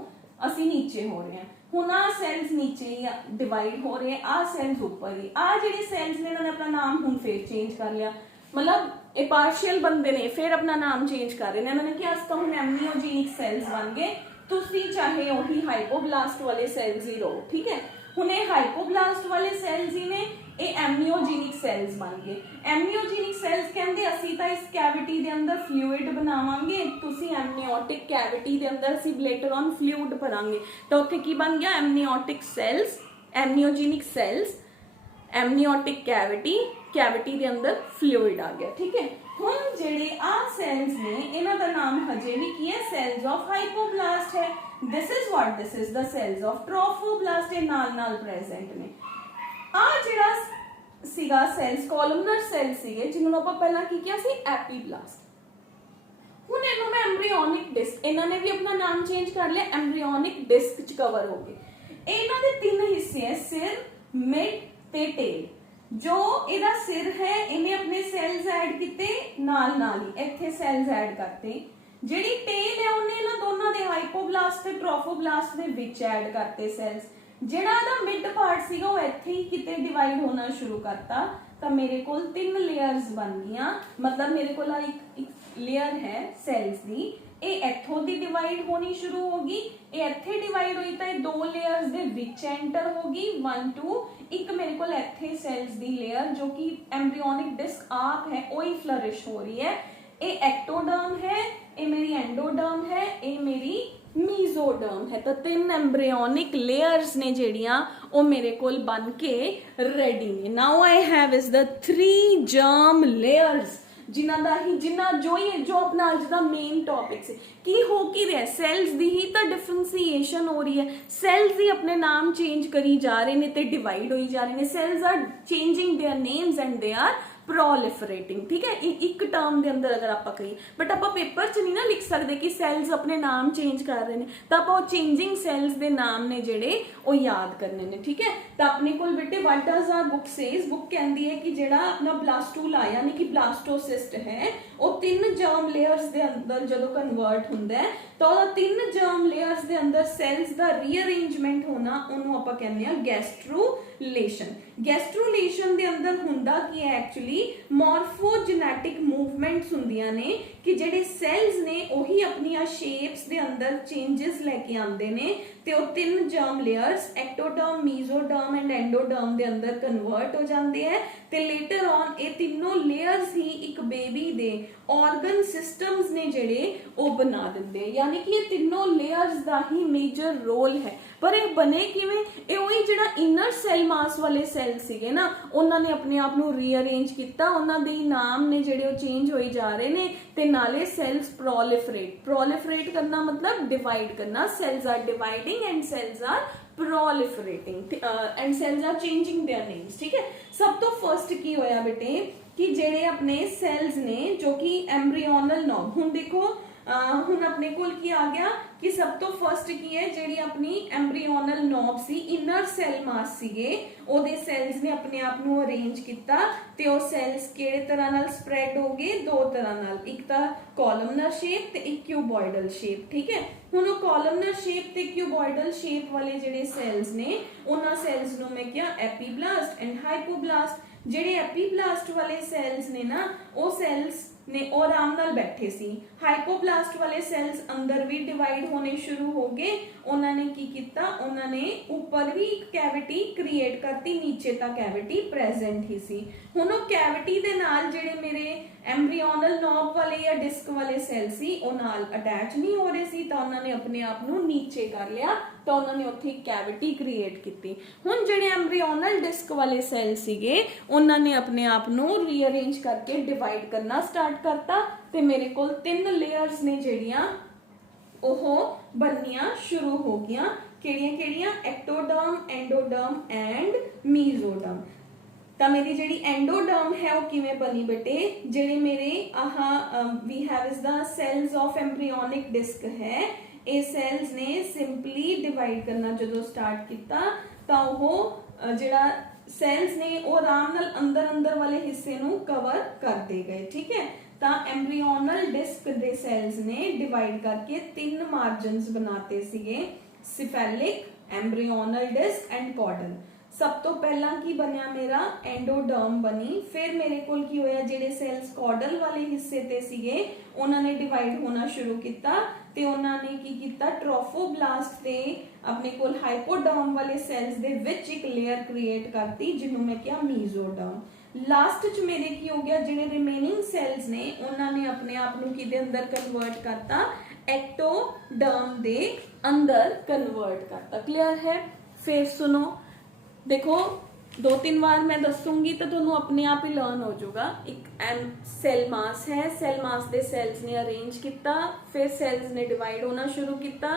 असी नीचे हो रहे हैं। हुण आ सेल्स नीचे डिवाइड हो रहे, आ सेल्स ऊपर ही। आ जिहड़े सेल्स ने इन्होंने अपना नाम हुण फिर चेंज कर लिया, मतलब ये पार्शियल बंदे ने फिर अपना नाम चेंज कर रहे हैं। इन्होंने क्या तो हुण एमनियोजेनिक सेल्स बन गए, तुसी चाहे वही हाइपोब्लास्ट वाले सेल्स ही रहो, ठीक है। हुण ये हाइपोब्लास्ट वाले सेल्स ही ने ये एमनियोजेनिक सेल्स बन गए। एमनियोजेनिक सेल्स कहते असी तां इस कैविटी दे अंदर फ्लूइड बनावांगे, तुसी एमनियोटिक कैविटी दे अंदर असी लेटर ऑन फ्लूइड भरांगे, तो उत्थे की बन गया amniotic cells, amniogenic cells, amniotic cavity, cavity दे अंदर फ्लूइड आ गया, ठीक है। हुण जेडे आ सेल्स ने इन्हां दा नाम हजे भी की है, सेल्स ऑफ हाइपोब्लास्ट है। This is what, this is the cells of trophoblast, ये नाल प्रेजेंट ने। आ जेड़ा सीगा सेल्स कोलमनर सेल सीगे जिन्होंने आपां पहला की किया सी एपीब्लास्ट। हुण इन्हां मैं एम्ब्रियोनिक डिस्क, इन्हां ने भी अपना नाम चेंज कर लिया, एम्ब्रियोनिक डिस्क च कवर हो गए। इन्हां दे तीन हिस्से हैं, सिर, मिड ते टेल। जो इहदा सिर है इन्हें अपने सेल्स ऐड किते, नाल ही इत्थे सेल्स ऐड करते। जिहड़ी टेल है उन्हें इन्हां दोनों दे हाइपोब्लास्ट ते ट्रोफोब्लास्ट दे विच ऐड करते सेल्स। जिहड़ा इहदा मिड पार्ट सीगा वो इत्थे ही किते डिवाइड होना शुरू करता, तो मेरे कोल तीन लेयर्स बन गईयां। मतलब मेरे कोल एक लेयर है सेल्स दी, ये इत्थों दी डिवाइड होनी शुरू होगी, ये इत्थे डिवाइड हुई तो ये दो लेयर्स दे विच एंटर होगी, 1 2। एक मेरे को इत्थे सेल्स दी लेयर जो कि एम्ब्रियोनिक डिस्क आप है वही फ्लरिश हो रही है। ये एक्टोडर्म है, ये मेरी एंडोडर्म है, ये मेरी मीजोडर्म है। तो तीन एम्ब्रियोनिक लेयर्स ने जेड़ियां वो मेरे कोल बन के रेडी ने। Now I have is the 3 germ layers जो अपना अज का मेन टॉपिक से की हो की रहा, सेल्स दी ही तो डिफरेंसीएशन हो रही है, सेल्स ही अपने नाम चेंज करी जा रहे ने ते डिवाइड होई जा रहे ने। Cells are changing their names and they are proliferating, ठीक है। एक टर्म के अंदर अगर आप कही, बट आप पेपर च नहीं ना लिख सकते कि सेल्स अपने नाम चेंज कर रहे हैं, तो आप चेंजिंग सेल्स के नाम ने जेडे वो याद करने ने, ठीक है। तो अपने को बेटे what does our book says, book कहती है कि जेड़ा अपना ब्लास्टूल आया यानी कि ब्लास्टोसिस्ट है वो 3 जर्म लेयर्स के अंदर जो कन्वर्ट होंदा है, तो 3 जर्म लेयर्स के अंदर सेल्स का रीअरेंजमेंट होना उन्होंने आप कहने हैं गैस्ट्रुलेशन। गैस्ट्रुलेशन के अंदर हुंदा की है एक्चुअली मॉर्फोजेनेटिक मूवमेंट्स हुंदियां ने कि जेडे सेल्स ने वही अपनी शेप्स दे अंदर चेंजेस लेके आंदे ने, ते वो 3 germ layers ectoderm, mesoderm and endoderm दे अंदर कन्वर्ट हो जाते हैं, ते लेटर ऑन ये तीनों लेयर्स ही एक बेबी दे ऑर्गन सिस्टम्स ने जेडे वो बना देंगे। यानी कि ये तीनों लेयर्स का ही मेजर रोल है। पर ये बने किवें, ये वही जिहड़ा इनर सेल मास वाले सेल सीगे ना उन्होंने अपने आप नूं रीअरेंज किया, उन्होंने नाम ने जिहड़े वो चेंज होई जा रहे ने, ते नाले सेल्स प्रोलिफरेट करना मतलब डिवाइड करना। Cells are dividing and cells are proliferating and cells are changing their names, ठीक है। सब तो फर्स्ट की होया बेटे कि जेड़े अपने सेल्स ने जो कि एम्ब्रियोनल नॉर्म, हुण देखो ਹੁਣ ਆਪਣੇ ਕੋਲ ਕੀ ਆ ਗਿਆ ਕਿ ਸਭ ਤੋਂ ਫਸਟ ਕੀ ਹੈ, ਜਿਹੜੀ ਆਪਣੀ ਐਮਬ੍ਰੀਓਨਲ ਨੋਬ ਸੀ, ਇਨਰ ਸੈਲ ਮਾਸ ਸੀਗੇ, ਉਹਦੇ ਸੈਲਸ ਨੇ ਆਪਣੇ ਆਪ ਨੂੰ ਅਰੇਂਜ ਕੀਤਾ ਤੇ ਉਹ ਸੈਲਸ ਕਿਹੜੇ ਤਰ੍ਹਾਂ ਨਾਲ ਸਪਰੈਡ ਹੋ ਗਏ, ਦੋ ਤਰ੍ਹਾਂ ਨਾਲ, ਇੱਕ ਤਾਂ ਕੋਲਮਨਰ ਸ਼ੇਪ ਤੇ ਇੱਕ ਕਿਊਬੋਇਡਲ ਸ਼ੇਪ। ਠੀਕ ਹੈ, ਹੁਣ ਉਹ ਕੋਲਮਨਰ ਸ਼ੇਪ ਤੇ ਕਿਊਬੋਇਡਲ ਸ਼ੇਪ ਵਾਲੇ ਜਿਹੜੇ ਸੈਲਸ ਨੇ, ਉਹਨਾਂ ਸੈਲਸ ਨੂੰ ਮੈਂ ਕਿਹਾ ਐਪੀਬਲਾਸਟ ਐਂਡ ਹਾਈਪੋਬਲਾਸਟ। ਜਿਹੜੇ ਐਪੀਬਲਾਸਟ ਵਾਲੇ ਸੈਲਸ ਨੇ ਨਾ, ਉਹ ਸੈਲਸ ਨੇ ਉਹ ਆਰਾਮ ਨਾਲ ਬੈਠੇ ਸੀ। ਹਾਈਪੋਬਲਾਸਟ ਵਾਲੇ ਸੈਲਸ ਅੰਦਰ ਵੀ ਡਿਵਾਈਡ ਹੋਣੇ ਸ਼ੁਰੂ ਹੋ ਗਏ। ਉਹਨਾਂ ਨੇ ਕੀ ਕੀਤਾ, ਉਹਨਾਂ ਨੇ ਉੱਪਰ ਵੀ ਇੱਕ ਕੈਵਿਟੀ ਕ੍ਰੀਏਟ ਕਰਤੀ, ਨੀਚੇ ਤਾਂ ਕੈਵਿਟੀ ਪ੍ਰੈਜ਼ੈਂਟ ਹੀ ਸੀ। ਹੁਣ ਉਹ ਕੈਵਿਟੀ ਦੇ ਨਾਲ ਜਿਹੜੇ ਮੇਰੇ ਐਮਬ੍ਰੀਓਨਲ ਨੋਬ ਵਾਲੇ ਜਾਂ ਡਿਸਕ ਵਾਲੇ ਸੈਲ ਸੀ, ਉਹ ਨਾਲ ਅਟੈਚ ਨਹੀਂ ਹੋ ਰਹੇ ਸੀ, ਤਾਂ ਉਹਨਾਂ ਨੇ ਆਪਣੇ ਆਪ ਨੂੰ ਨੀਚੇ ਕਰ ਲਿਆ, ਤਾਂ ਉਹਨਾਂ ਨੇ ਉੱਥੇ ਇੱਕ ਕੈਵਿਟੀ ਕ੍ਰੀਏਟ ਕੀਤੀ। ਹੁਣ ਜਿਹੜੇ ਐਮਬ੍ਰੀਓਨਲ ਡਿਸਕ ਵਾਲੇ ਸੈਲ ਸੀਗੇ, ਉਹਨਾਂ ਨੇ ਆਪਣੇ ਆਪ ਨੂੰ ਰੀਅਰੇਂਜ ਕਰਕੇ ਡਿਵਾਈਡ ਕਰਨਾ ਸਟਾਰਟ ਕਰਤਾ ਤੇ ਮੇਰੇ ਕੋਲ 3 ਲੇਅਰਸ ਨੇ ਜਿਹੜੀਆਂ ਉਹ ਬਣਨੀਆਂ ਸ਼ੁਰੂ ਹੋ ਗਈਆਂ। ਕਿਹੜੀਆਂ-ਕਿਹੜੀਆਂ? ਐਕਟੋਡਰਮ, ਐਂਡੋਡਰਮ ਐਂਡ ਮੀਜ਼ੋਡਰਮ। ਤਾਂ ਮੇਰੀ ਜਿਹੜੀ ਐਂਡੋਡਰਮ ਹੈ ਉਹ ਕਿਵੇਂ ਬਣੀ ਬੇਟੇ, ਜਿਹੜੇ ਮੇਰੇ we have is the cells of embryonic disc ਹੈ, ਇਹ ਸੈਲਸ ਨੇ ਸਿੰਪਲੀ ਡਿਵਾਈਡ ਕਰਨਾ ਜਦੋਂ ਸਟਾਰਟ ਕੀਤਾ ਤਾਂ ਉਹ ਜਿਹੜਾ ਸੈਲਸ ਨੇ ਉਹ ਆਰਾਮ ਨਾਲ ਅੰਦਰ ਵਾਲੇ ਹਿੱਸੇ ਨੂੰ ਕਵਰ ਕਰਦੇ ਗਏ। ਠੀਕ ਹੈ, ਤਾਂ ਐਮਬ੍ਰੀਓਨਲ ਡਿਸਕ ਦੇ ਸੈਲਸ ਨੇ ਡਿਵਾਈਡ ਕਰਕੇ 3 ਮਾਰਜਨਸ ਬਣਾਤੇ ਸੀਗੇ, ਸਿਫੈਲਿਕ, ਐਮਬ੍ਰੀਓਨਲ ਡਿਸਕ ਐਂਡ ਕੌਡਲ। ਸਭ ਤੋਂ ਪਹਿਲਾਂ ਕੀ ਬਣਿਆ ਮੇਰਾ, ਐਂਡੋਡਰਮ ਬਣੀ। ਫਿਰ ਮੇਰੇ ਕੋਲ ਕੀ ਹੋਇਆ, ਜਿਹੜੇ ਸੈਲਸ ਕੌਡਲ ਵਾਲੇ ਹਿੱਸੇ ਤੇ ਸੀਗੇ ਉਹਨਾਂ ਨੇ ਡਿਵਾਈਡ ਹੋਣਾ ਸ਼ੁਰੂ ਕੀਤਾ ਤੇ ਉਹਨਾਂ ਨੇ ਕੀ ਕੀਤਾ, ਟ੍ਰੋਫੋਬਲਾਸਟ ਤੇ ਆਪਣੇ ਕੋਲ ਹਾਈਪੋਡਰਮ ਵਾਲੇ ਸੈਲਸ ਦੇ ਵਿੱਚ ਇੱਕ ਲੇਅਰ ਕ੍ਰੀਏਟ ਕਰਤੀ, ਜਿਹਨੂੰ ਮੈਂ ਕਿਹਾ ਮੀਜ਼ੋਡਰਮ। ਲਾਸਟ ਚ ਮੇਰੇ ਕੀ ਹੋ ਗਿਆ, ਜਿਹੜੇ ਰਿਮੇਨਿੰਗ ਸੈਲਸ ਨੇ ਉਹਨਾਂ ਨੇ ਆਪਣੇ ਆਪ ਨੂੰ ਕਿਹਦੇ ਅੰਦਰ ਕਨਵਰਟ ਕਰਤਾ, ਐਕਟੋਡਰਮ ਦੇ ਅੰਦਰ ਕਨਵਰਟ ਕਰਤਾ। ਕਲੀਅਰ ਹੈ? ਫਿਰ ਸੁਣੋ, देखो 2-3 बार मैं दसूंगी तो ਤੁਹਾਨੂੰ अपने आप ही लर्न हो जाएगा। एक सेल मास है, सेल मास ਦੇ ਸੈਲਸ ਨੇ ਅਰੇਂਜ ਕੀਤਾ, ਫਿਰ ਸੈਲਸ ਨੇ ਡਿਵਾਈਡ ਹੋਣਾ ਸ਼ੁਰੂ ਕੀਤਾ,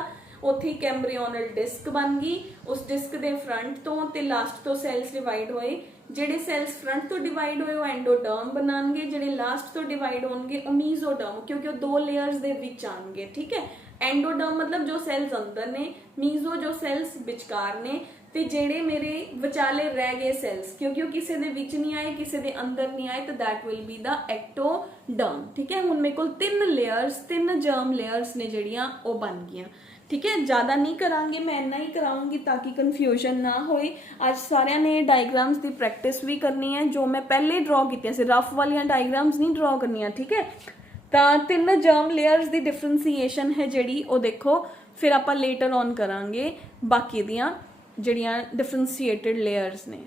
ਉੱਥੇ ਇੱਕ ਐਮਬ੍ਰੀਓਨਲ ਡਿਸਕ ਬਣ ਗਈ, ਉਸ ਡਿਸਕ ਦੇ ਫਰੰਟ ਤੋਂ ਤੇ ਲਾਸਟ ਤੋਂ ਸੈਲਸ ਡਿਵਾਈਡ ਹੋਏ। ਜਿਹੜੇ ਸੈਲਸ ਫਰੰਟ ਤੋਂ ਡਿਵਾਈਡ ਹੋਏ ਉਹ ਐਂਡੋਡਰਮ ਬਣਾਉਣਗੇ, ਜਿਹੜੇ ਲਾਸਟ ਤੋਂ ਡਿਵਾਈਡ ਹੋਣਗੇ ਉਹ ਮੀਜ਼ੋਡਰਮ, ਕਿਉਂਕਿ ਉਹ 2 ਲੇਅਰਸ ਦੇ ਵਿੱਚ ਆਣਗੇ। ਠੀਕ ਹੈ, ਐਂਡੋਡਰਮ ਮਤਲਬ ਜੋ ਸੈਲਸ ਅੰਦਰ ਨੇ, ਮੀਜ਼ੋ ਜੋ ਸੈਲਸ ਵਿਚਕਾਰ ਨੇ, ਤੇ ਜਿਹੜੇ ਮੇਰੇ ਵਿਚਾਲੇ ਰਹਿ ਗਏ ਸੈਲਸ, ਕਿਉਂਕਿ ਉਹ ਕਿਸੇ ਦੇ ਵਿੱਚ ਨਹੀਂ ਆਏ, ਕਿਸੇ ਦੇ ਅੰਦਰ ਨਹੀਂ ਆਏ, ਤਾਂ that will be the ectoderm। ਠੀਕ ਹੈ, ਹੁਣ ਮੇਰੇ ਕੋਲ 3 ਲੇਅਰਸ, 3 ਜਰਮ ਲੇਅਰਸ ਨੇ ਜਿਹੜੀਆਂ ਉਹ ਬਣ ਗਈਆਂ। ਠੀਕ ਹੈ, ਜ਼ਿਆਦਾ ਨਹੀਂ ਕਰਾਂਗੇ, ਮੈਂ ਇੰਨਾ ਹੀ ਕਰਾਉਂਗੀ ਤਾਂ ਕਿ ਕਨਫਿਊਜ਼ਨ ਨਾ ਹੋਏ। ਅੱਜ ਸਾਰਿਆਂ ਨੇ ਡਾਇਗਰਾਮਸ ਦੀ ਪ੍ਰੈਕਟਿਸ ਵੀ ਕਰਨੀ ਹੈ, ਜੋ ਮੈਂ ਪਹਿਲੇ ਡਰਾ ਕੀਤੀਆਂ ਸੀ, ਰਫ ਵਾਲੀਆਂ ਡਾਇਗਰਾਮਸ ਨਹੀਂ ਡਰਾ ਕਰਨੀਆਂ। ਠੀਕ ਹੈ, ਤਾਂ 3 ਜਰਮ ਲੇਅਰਸ ਦੀ ਡਿਫਰੈਂਸੀਏਸ਼ਨ ਹੈ ਜਿਹੜੀ ਉਹ ਦੇਖੋ, ਫਿਰ ਆਪਾਂ ਲੇਟਰ ਔਨ ਕਰਾਂਗੇ ਬਾਕੀ ਦੀਆਂ ਜਿਹੜੀਆਂ ਡਿਫਰੈਂਸ਼ੀਏਟਡ ਲੇਅਰਸ ਨੇ।